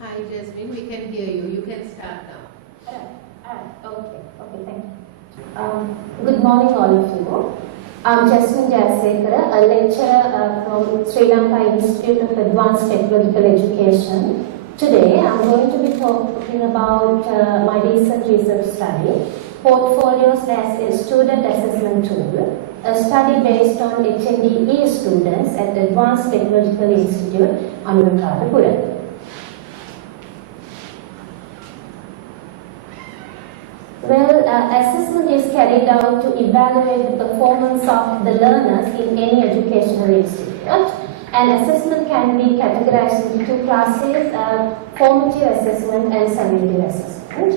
Hi, Jasmine. We can hear you. You can start now. Okay, thank you. Good morning, all of you. I'm Jasmine Jayasekara, a lecturer from Sri Lanka Institute of Advanced Technological Education. Today, I'm going to be talking about my recent research study, Portfolios as a Student Assessment Tool, a study based on HNDE students at Advanced Technological Institute, Anuradhapura. Well, assessment is carried out to evaluate the performance of the learners in any educational institute. And assessment can be categorized into two classes, formative assessment and summative assessment.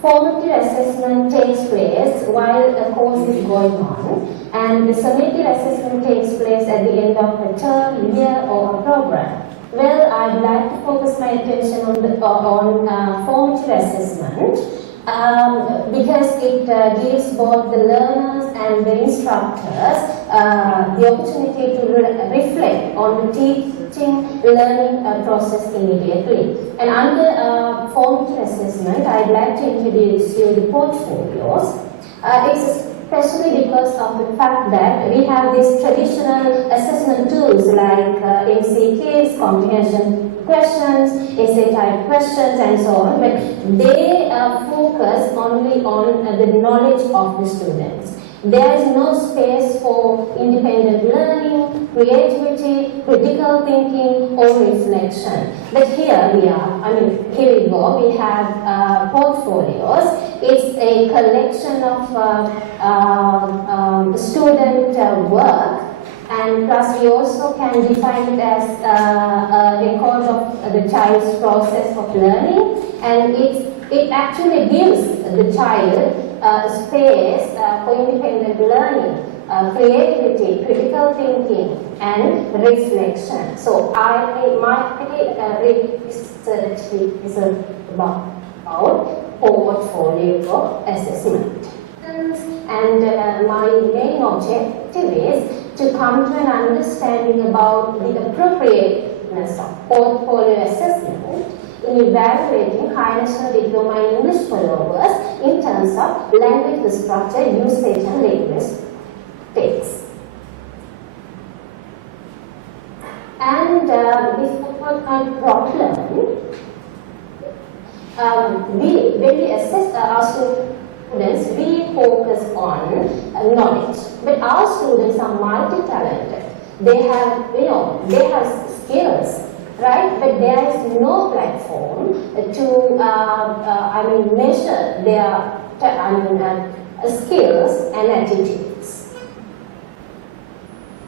Formative assessment takes place while a course is going on, and the summative assessment takes place at the end of a term, year, or a program. Well, I'd like to focus my attention on formative assessment because it gives both the learners and the instructors the opportunity to reflect on the teaching learning process immediately. And under formative assessment, I'd like to introduce you the portfolios. It's especially because of the fact that we have these traditional assessment tools like MCQs, comprehension questions, essay type questions, and so on, but they focus only on the knowledge of the students. There is no space for independent learning, creativity, critical thinking, or reflection. But here we are, here we go, we have portfolios. It's a collection of student work, and plus we also can define it as a record of the child's process of learning, and it actually gives the child space for independent learning, creativity, critical thinking, and reflection. So my research is about portfolio assessment. And my main objective is to come to an understanding about the appropriateness of portfolio assessment in evaluating high national diploma in English followers in terms of language structure, usage, and linguistics. And before my problem, when we assess our students, we focus on knowledge. But our students are multi-talented. They have skills, right? But there is no platform to measure their skills and attitudes.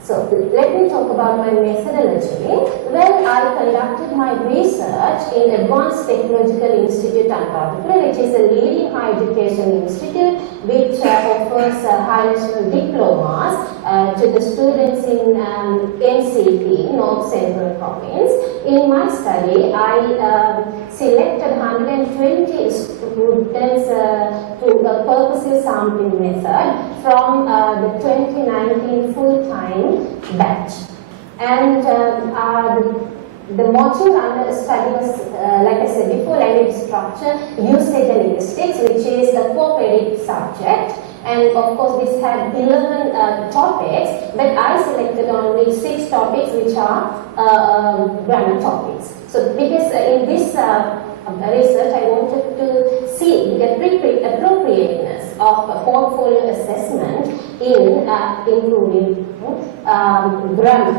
So let me talk about my methodology. Well, I conducted my research in Advanced Technological Institute, Anuradhapura, which is a leading higher education institute which offers high national diplomas to the students in NCP, North Central Province. In my study, I selected 120 students to a purposive sampling method from the 2019 full-time batch. And the module under study was, like I said before, language structure, usage and linguistics, which is a 4-credit subject. And of course, this had 11 topics, but I selected only 6 topics, which are grammar topics. So, because in this research, I wanted to see the appropriateness of portfolio assessment in improving grammar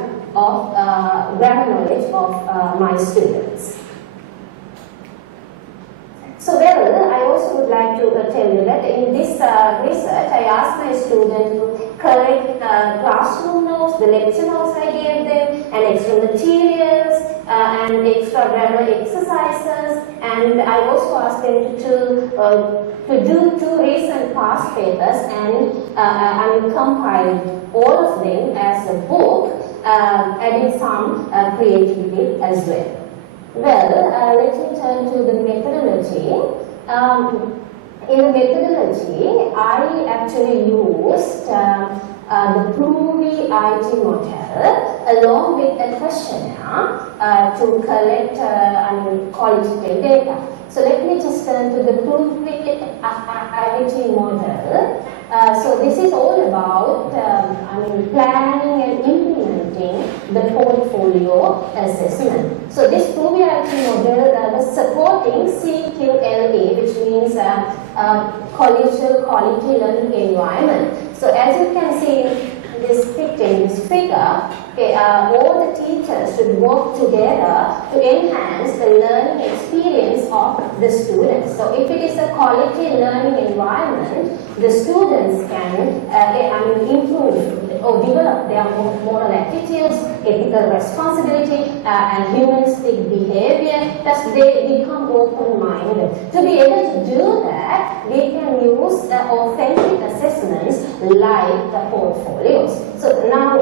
knowledge of my students. So, well, I also would like to tell you that in this research, I asked my students to collect classroom notes, the lecture notes I gave them, and extra materials, and extra grammar exercises, and I also asked them to do 2 recent past papers and compile all of them as a book adding some creativity as well. Well, let me turn to the methodology. In the methodology, I actually used the Provy IT model along with a questionnaire to collect qualitative data. So let me just turn to the Provy IT model. So this is all about planning and implementing the portfolio assessment. So this Provy IT model was supporting CQLA, which means collegial quality learning environment. So as you can see in this figure, all the teachers should work together to enhance the learning experience of the students. So if it is a quality learning environment, the students can improve or develop their moral attitudes, ethical responsibility, and humanistic behavior. Thus, they become open-minded. To be able to do that, we can use authentic assessments like the portfolios. So now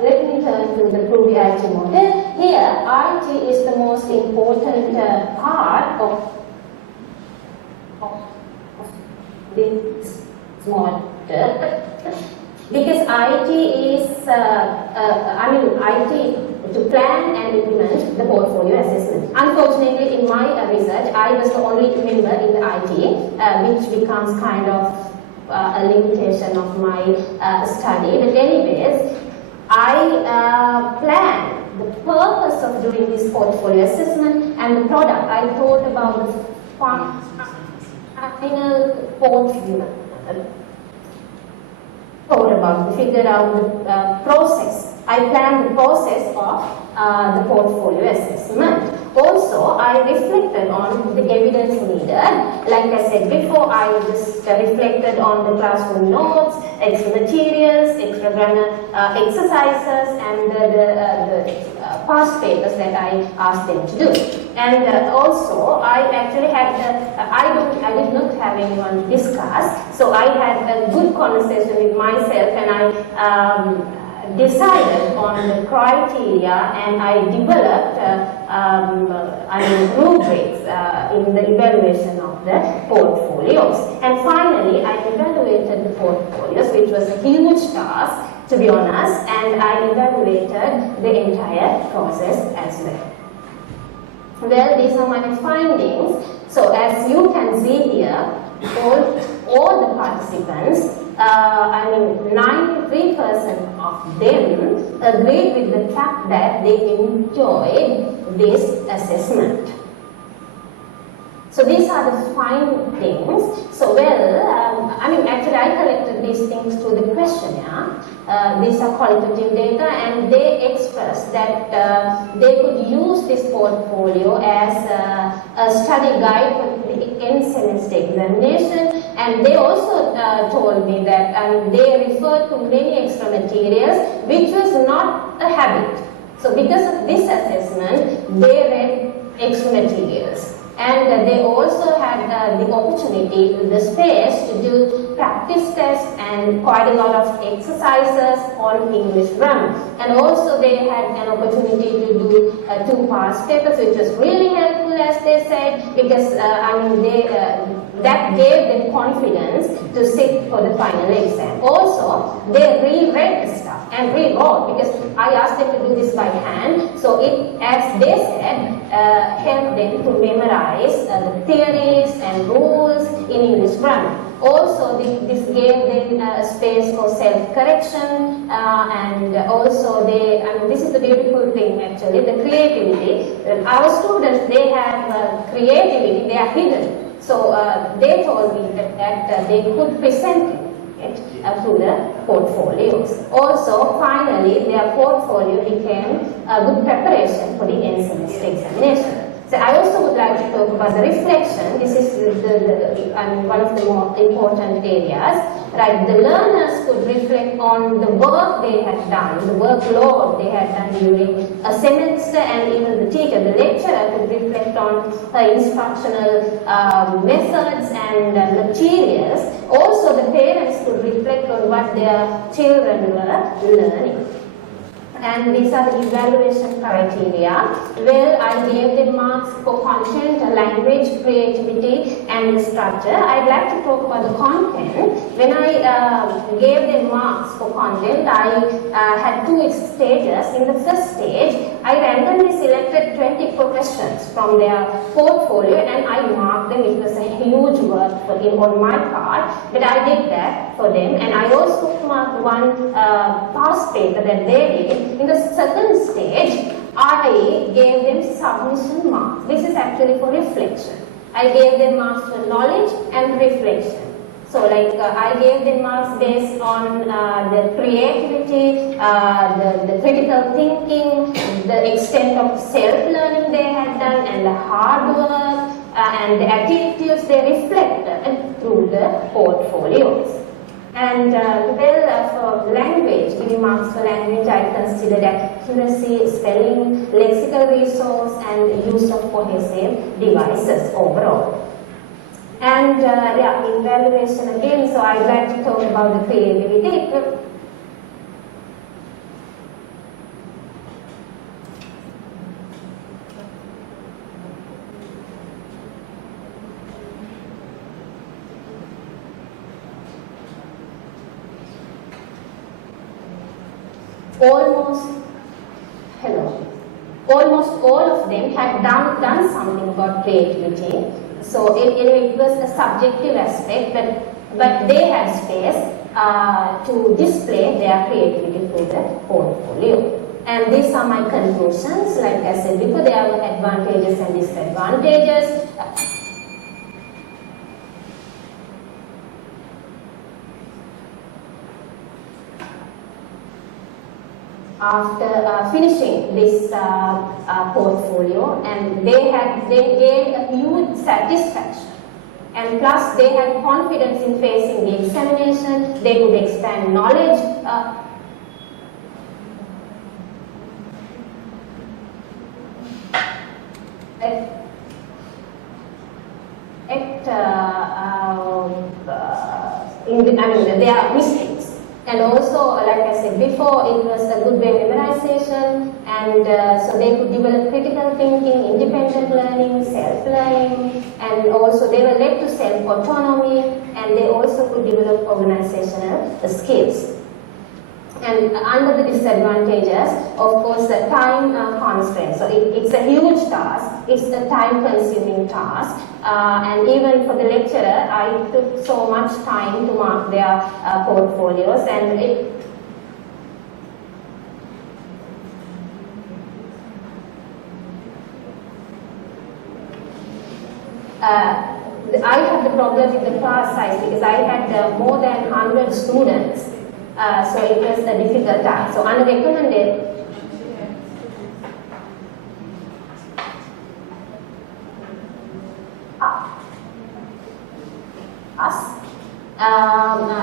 let me turn to the Provy IT model. Here, IT is the most important part of this model, because IT is, IT to plan and implement the portfolio assessment. Unfortunately, in my research, I was the only member in the IT, which becomes kind of a limitation of my study. But anyways, I planned the purpose of doing this portfolio assessment and the product. I thought about the final portfolio. Thought about, figured out the process. I planned the process of the portfolio assessment. Also, I reflected on the evidence needed. Like I said before, I just reflected on the classroom notes, extra materials, extra grammar exercises, and the past papers that I asked them to do. And also, I actually had, I did not have anyone to discuss, so I had a good conversation with myself, and I decided on the criteria, and I developed rubrics in the evaluation of the portfolios. And finally, I evaluated the portfolios, which was a huge task, to be honest, and I evaluated the entire process as well. Well, these are my findings. So as you can see here, all the participants, 93% of them agreed with the fact that they enjoyed this assessment. So these are the findings. So actually I collected these things through the questionnaire. These are qualitative data, and they expressed that they could use this portfolio as a study guide for the end semester examination. And they also told me that they referred to many extra materials, which was not a habit. So because of this assessment, they read extra materials. And they also had the opportunity, the space to do practice tests and quite a lot of exercises on English grammar. And also they had an opportunity to do 2 past papers, which was really helpful, as they said, because that gave them confidence to sit for the final exam. Also, they reread the stuff and rewrote, because I asked them to do this by hand. So it, as they said, helped them to memorize the theories and rules in English grammar. Also, this gave them space for self-correction, and also this is the beautiful thing actually, the creativity. Our students, they have creativity, they are hidden. So they told me that they could present it to the portfolios. Also, finally, their portfolio became a good preparation for the end semester examination. So I also would like to talk about the reflection. This is one of the more important areas. Right, the learners could reflect on the work they had done, the workload they had done during a semester, and even the teacher, the lecturer, could reflect on instructional methods and materials. Also, the parents could reflect on what their children were learning. And these are the evaluation criteria. Well, I gave them marks for content, language, creativity, and structure. I'd like to talk about the content. When I gave them marks for content, I had two stages. In the first stage, I randomly selected 20 professions from their portfolio and I marked them. It was a huge work on my part, but I did that for them. And I also marked one past paper that they did. In the second stage, I gave them submission marks. This is actually for reflection. I gave them marks for knowledge and reflection. So like I gave them marks based on the creativity, the critical thinking, the extent of self-learning they had done and the hard work and the attitudes they reflected through the portfolios. And for language, giving marks for language, I considered accuracy, spelling, lexical resource, and use of cohesive devices overall. And evaluation again, so I'd like to talk about the creativity. Almost all of them had done something about creativity. So it was a subjective aspect, but they had space to display their creativity through the portfolio. And these are my conclusions. Like I said before, there are advantages and disadvantages. After finishing this portfolio, and they gained a huge satisfaction, and plus they had confidence in facing the examination. They could expand knowledge. There are mistakes. And also, like I said before, it was a good way of memorization, and so they could develop critical thinking, independent learning, self-learning, and also they were led to self-autonomy, and they also could develop organizational skills. And under the disadvantages, of course, the time constraint. So it's a huge task, it's a time-consuming task, and even for the lecturer, I took so much time to mark their portfolios, and I had the problem with the class size because I had more than 100 students. So it was a difficult task. So under recommended,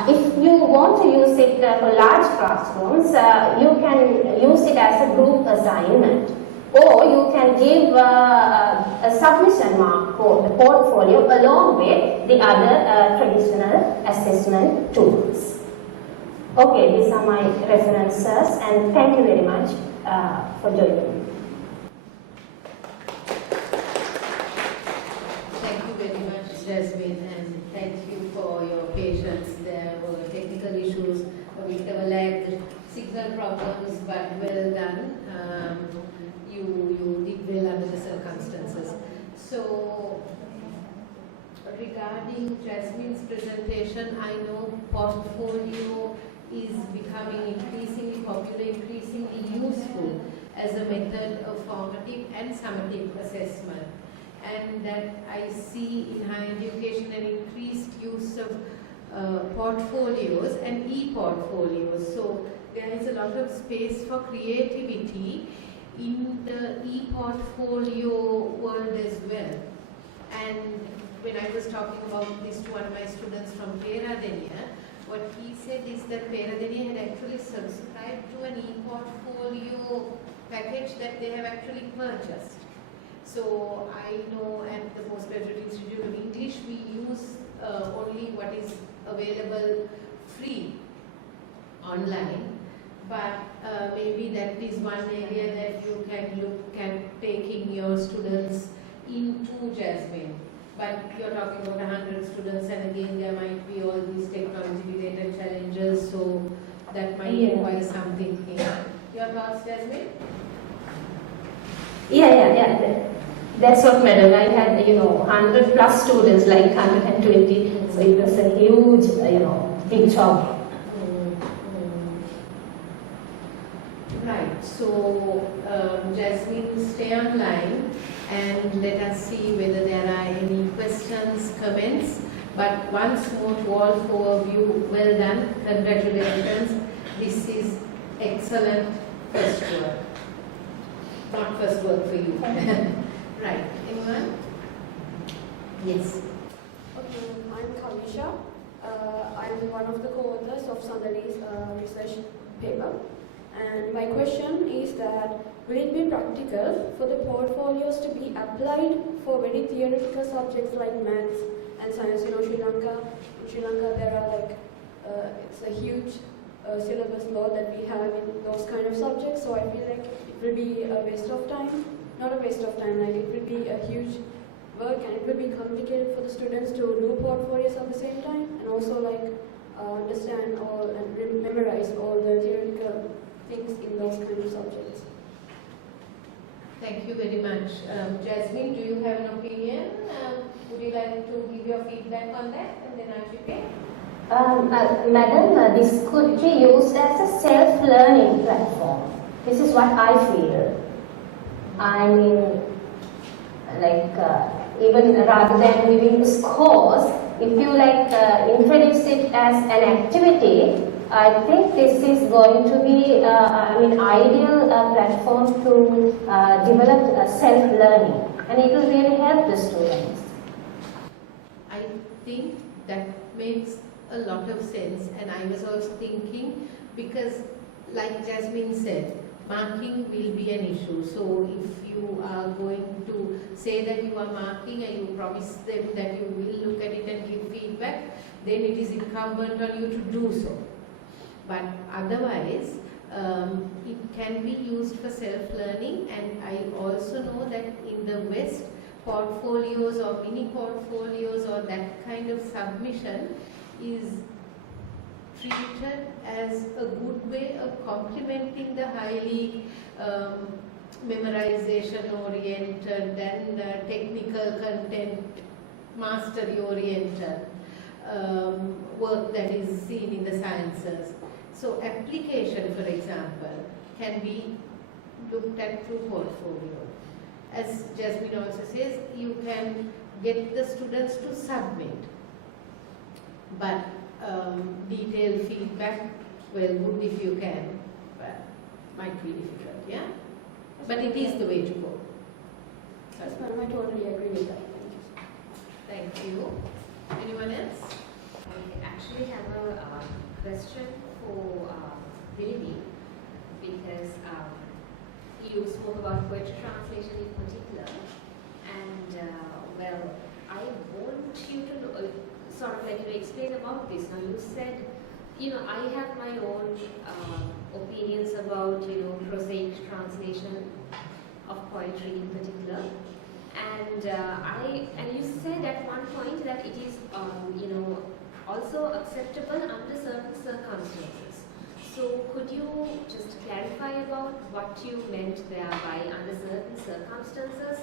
if you want to use it for large classrooms, you can use it as a group assignment. Or you can give a submission mark for the portfolio along with the other traditional assessment tools. Okay, these are my references, and thank you very much for joining me. Thank you very much, Jasmine, and thank you for your patience. There were technical issues, a bit of a lag, signal problems, but well done. You did well under the circumstances. So, regarding Jasmine's presentation, I know portfolio is becoming increasingly popular, increasingly useful as a method of formative and summative assessment. And that I see in higher education an increased use of portfolios and e-portfolios. So there is a lot of space for creativity in the e-portfolio world as well. And when I was talking about this to one of my students from Peradeniya, what he said is that Peradeniya had actually subscribed to an e-portfolio package that they have actually purchased. So I know at the Postgraduate Institute of English we use only what is available free online, but maybe that is one area that you can look at taking your students into Jasmine. But you're talking about 100 students, and again there might be all these technology-related challenges, so that might require something here. Your thoughts, Jasmine? Yeah. That's what, madam. I had, 100 plus students, like 120. So it was a huge, big job. Right. So, Jasmine, stay online and let us see whether there are any questions, comments. But once more to all four of you, well done. Congratulations. This is excellent first work. Not first work for you. Right. Anyone? Yes. Okay, I'm Kamisha. I'm one of the co-authors of Sanjani's research paper. And my question is that, will it be practical for the portfolios to be applied for very theoretical subjects like maths and science? In Sri Lanka there are it's a huge syllabus law that we have in those kind of subjects. So I feel like it will be a waste of time. Not a waste of time, like it will be a huge work and it will be complicated for the students to do portfolios at the same time and also understand all and memorize all the theoretical things in those kind of subjects. Thank you very much. Jasmine, do you have an opinion? Would you like to give your feedback on that, and then Ashike? Madam, this could be used as a self-learning platform. This is what I feel. I mean, even rather than giving this course, if you introduce it as an activity, I think this is going to be ideal platform to develop self-learning, and it will really help the students. I think that makes a lot of sense, and I was also thinking, because like Jasmine said, marking will be an issue. So if you are going to say that you are marking and you promise them that you will look at it and give feedback, then it is incumbent on you to do so. But otherwise, it can be used for self-learning, and I also know that in the West, portfolios or mini portfolios or that kind of submission is treated as a good way of complementing the highly memorization oriented and technical content mastery oriented work that is seen in the sciences. So application, for example, can be looked at through portfolio. As Jasmine also says, you can get the students to submit, but detailed feedback, well, good if you can, but might be difficult, yeah? But it is the way to go. Yes, madam, I totally agree with that. Thank you. Thank you. Anyone else? I actually have a question for Billy, because you spoke about poetry translation in particular, and I want you to explain about this. Now you said, I have my own opinions about, prosaic translation of poetry in particular, and you said at one point that it is, also acceptable under certain circumstances. So could you just clarify about what you meant thereby under certain circumstances,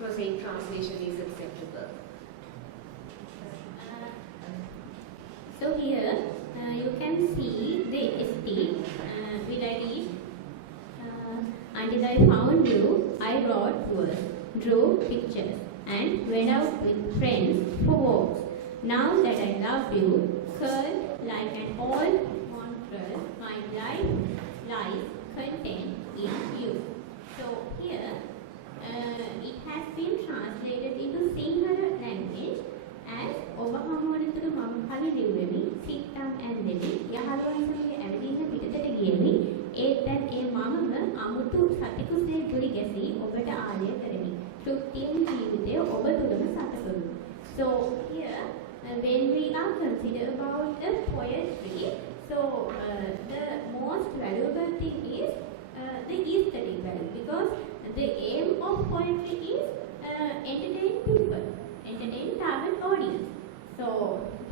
prosaic translation is acceptable? So here you can see the ST. Will I read? Until I found you, I wrote verse, drew pictures, and went out with friends for walks. Now that I love you, curled like an old mongrel, my life lies content in you. So here it has been translated into Sinhala language as Obahamawaththara මම කලින් ලිව්වෙමි සිත්තම් ඇන්දෙමි යහළුවන් සමග ඇවිදින්න පිටතට ගියෙමි ඒත් දැන් ඒ මමම අමුතු සතිකුසේ ගුලි ගැසී ඔබට ආලය කරමි තෘප්තියෙන් ජීවිතය ඔබ තුළම සැතපෙමු. So here when we are consider about a poetry, So the most valuable thing is the aesthetic value, because the aim of poetry is entertain people, entertain target audience. So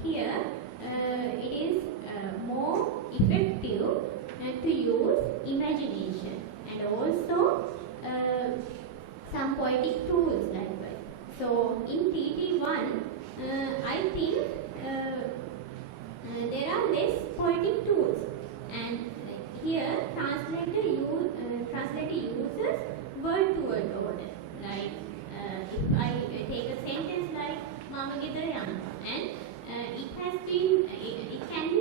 here it is more effective to use imagination and also some poetic tools likewise. So in TT1, I think there are less poetic tools, and here translator uses word-to-word order. Like if I take a sentence like Mama Gedara Yana, and it can be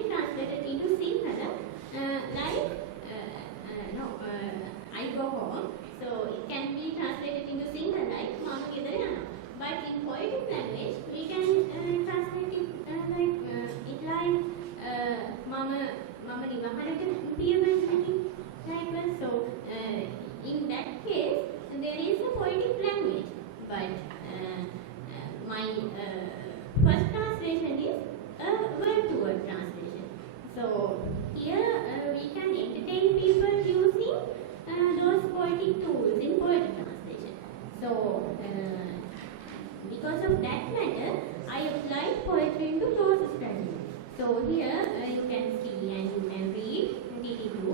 translated into Sinhala like I go home. So it can be translated into Sinhala like Mama Gedara Yana. But in poetic language, we can translate it like Mama Nivahanata Piyamanjani like that. So in that case, there is a poetic language. But my first translation is a word-to-word translation. So here we can entertain people using those poetic tools in poetic translation. So because of that matter, I applied poetry into closer study. So here you can see and you can read DT2.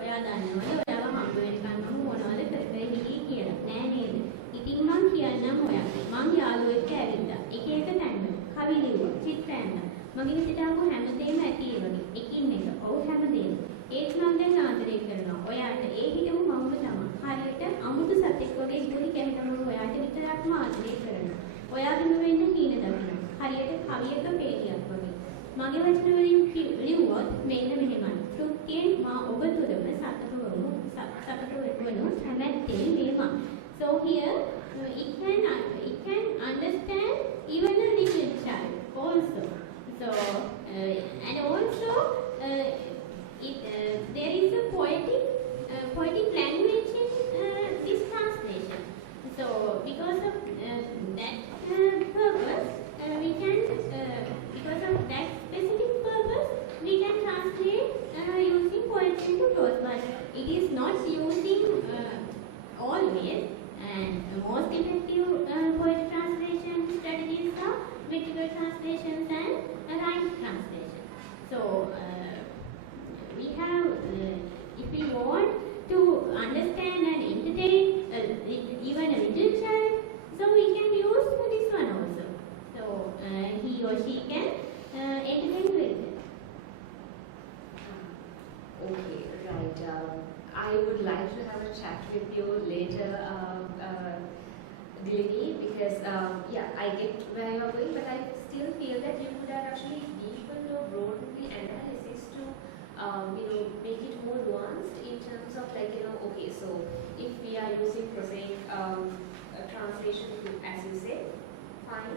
ඔයා දන්නවද ඔයාව හම්බ වෙනකන් මොනවද කරේ හිටියේ කියලා නෑ නේද? ඉතින් මම කියන්නම් ඔයාට. මම යාළුවෙක් ඇවිල්ලා එක එක තැන්වල කවි ලිව්වා, චිත්‍ර ඇඳලා. මගේ හිතට ආපු හැමදේම ඇති ඒ වගේ. එකින් එක. ඔව් හැමදේම. ඒත් මම දැන් ආදරය කරනවා. ඔයාට ඒ හිතමු මම තමයි. හරියට අමුතු සතෙක් වගේ ඉදුලි කැහිටම ඔයාට විතරක්ම ආදරය කරනවා. ඔයාගෙම වෙන්න හීන දකිනවා. හරියට කවියක පේලියක් වගේ. මගේ වචන වලින් ලිව්වොත් මෙන්න මෙහෙමයි. සුක්කෙන් මා ඔබ තුරම සතට වුණු හැමැත්තේ මේවා. So here it can understand even a little child also. So and also there is a poetic language in this translation. So because of that purpose, we can because of that specific purpose, we can translate using poetry to prose, but it is not using always. And the most effective poetry translation strategies are vertical translations and rhyme translation. So we have, if we want to understand and entertain even a little child, so we can use this one also. So he or she can entertain with it. Okay, right. I would like to have a chat with you later, Dilini, because yeah, I get where you're going, but I still feel that you could have actually deepened or broadened the analysis to make it more nuanced in terms of okay, so if we are using prosaic translation, as you say, fine.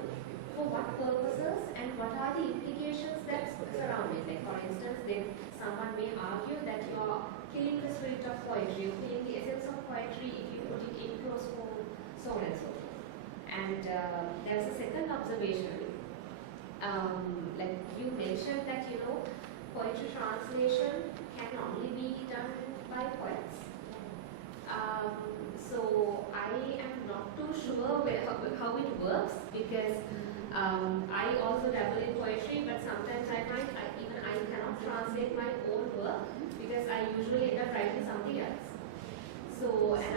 For what purposes and what are the implications that surround it? Like for instance, then someone may argue that you are killing the spirit of poetry, you're killing the essence of poetry if you put it in prose form, so on and so forth. And there's a second observation. Like you mentioned that poetry translation can only be done by poets. So I am not too sure how it works, because I also dabble in poetry, but sometimes I cannot translate my own work because I usually end up writing something else. So and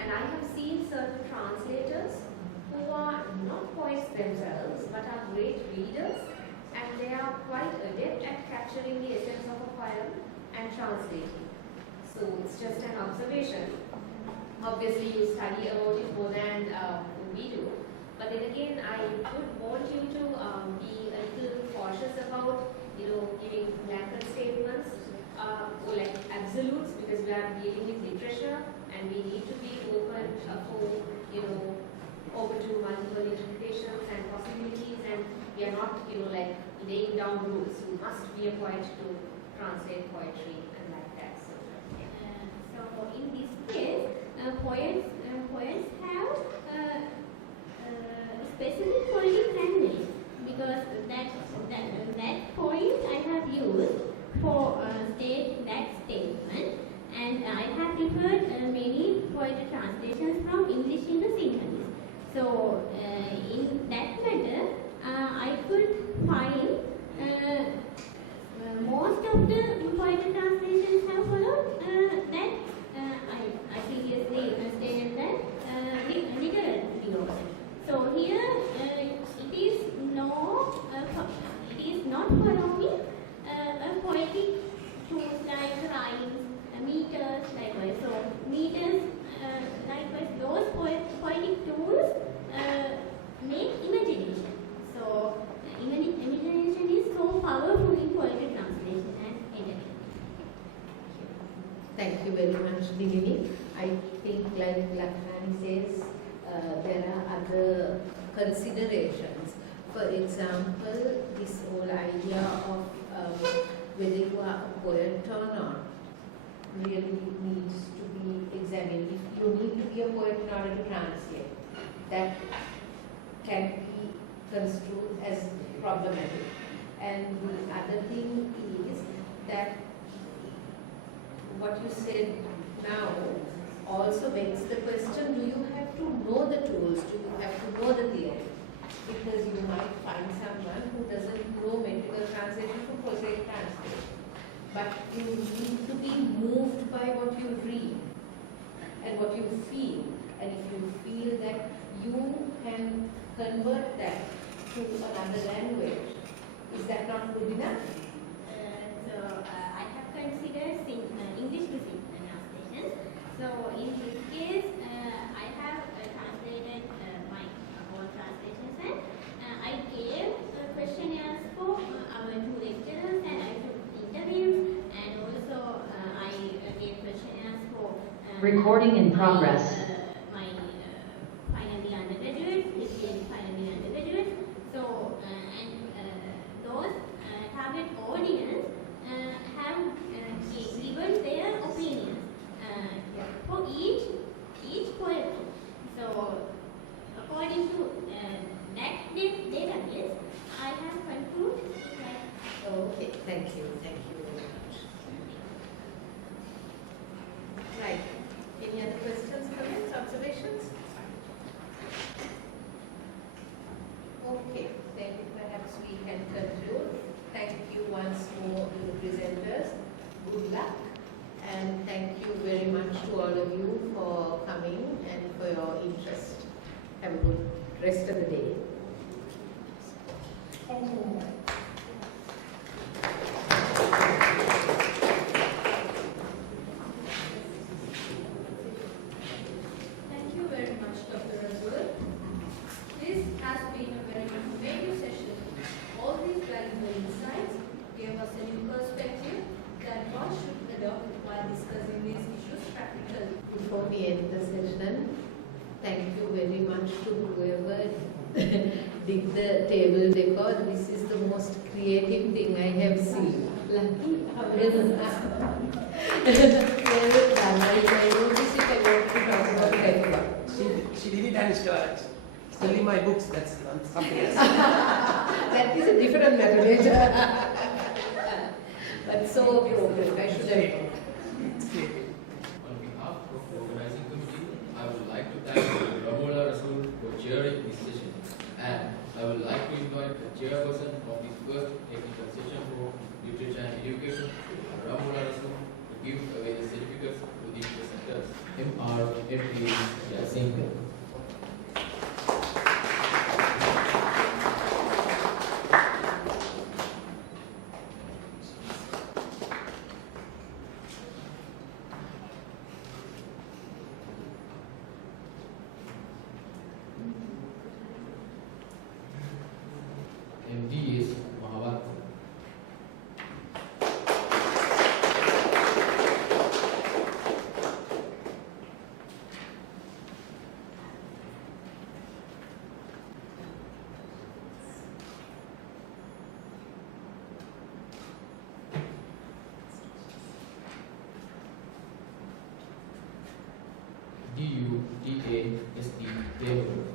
I have seen certain translators who are not poets themselves but are great readers, and they are quite adept at capturing the essence of a poem and translating. So it's just an observation. Obviously, you study about it more than we do. But then again, I would want you to be a little cautious about, giving blanket statements or like absolutes, because we are dealing with literature and we need to be open for, open to multiple interpretations and possibilities, and we are not, like laying down rules. You must be a poet to translate poetry and like that. So in this case, poets have specific poetic language, because that point I have used heard many poetry translations from English into Sinhalese. So in that matter, I could find most of the poetry translations have followed that I previously stated that literally also. So here it is not following a poetic tools like rhymes, meters, likewise. So meters, likewise, those poetic tools make imagination. So imagination is so powerful in poetry translation and editing. Thank you very much, Divini. I think, like Lakhani says, there are other considerations. For example, this whole idea of whether you are a poet or not really needs to be examined. If you need to be a poet in order to translate, that can be construed as problematic. And the other thing is that what you said now also begs the question, do you have to know the tools? Do you have to know the theory? Because you might find someone who doesn't know medical translation to prosaic translation. But you need to be moved by what you read and what you feel. And if you feel that you can convert that to another language, is that not good enough? I have considered English to Sinhalese translations. So in this case, I have translated my whole translations and I gave questionnaires for our two lecturers and I took interviews and also I gave questionnaires for recording in progress. My final year undergraduates, final year undergraduates. So and those target audience have given their opinions for each poetry. So according to that database, I have concluded that. Okay, thank you very much. Right. Any other questions, comments, observations? Okay, then perhaps we can conclude. Thank you once more to the presenters. Good luck. And thank you very much to all of you for coming and for your interest. Have a good rest of the day. Thank you. Thank you very much, Dr. Rassool. This has been a very informative session. All these valuable insights gave us a new perspective that one should adopt while discussing these issues practically. Before we end the session, thank you very much to whoever did the table decor. This is the most creative thing I have seen. Lucky. Well done. I noticed it, I wanted to talk about Thenuwara. She did it and studying my books, that's something else. That is a different matter. But so appropriate, I should have. On behalf of the organizing committee, I would like to thank Romola Rassool for chairing this session. And I would like to invite the chairperson of this first technical session for literature and education, Romola Rassool, to give away the certificates to the presenters. MRMA Jayasinghe. MD is Mahawaththa. DUTASD Thenuwara.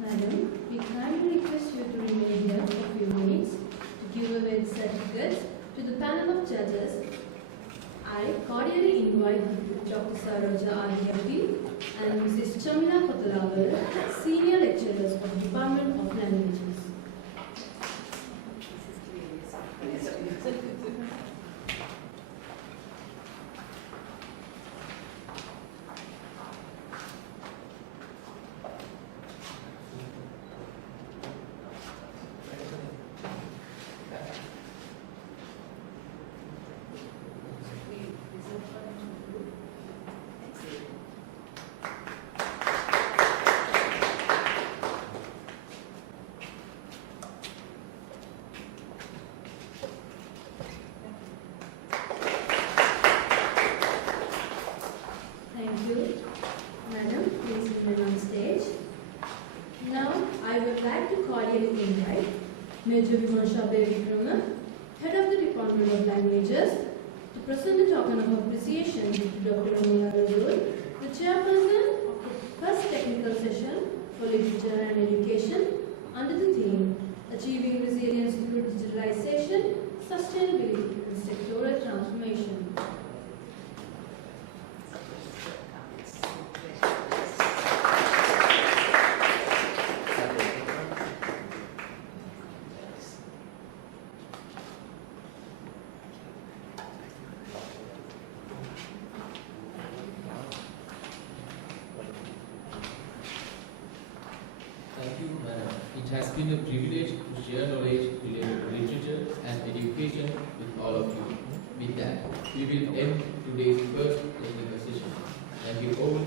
Madam, we kindly request you to remain here for a few minutes to give away the certificates to the panel of judges. I cordially invite Dr. Saroja Adhyati and Mrs. Chamila Kotalaval, Senior Lecturers of the Department of Languages. Thank you. Madam, please remain on stage. Now, I would like to cordially invite Major Vimansha Vikrama, Head of the Department of Languages, to present the token of appreciation to Dr. Romola Rassool, the Chairperson of the first technical session for Literature and Education under the theme Achieving Resilience Through Digitalization, Sustainability and Sectoral Transformation. Thank you, Madam. It has been a privilege to share knowledge related to literature and education with all of you. With that, we will end today's first technical session. Thank you all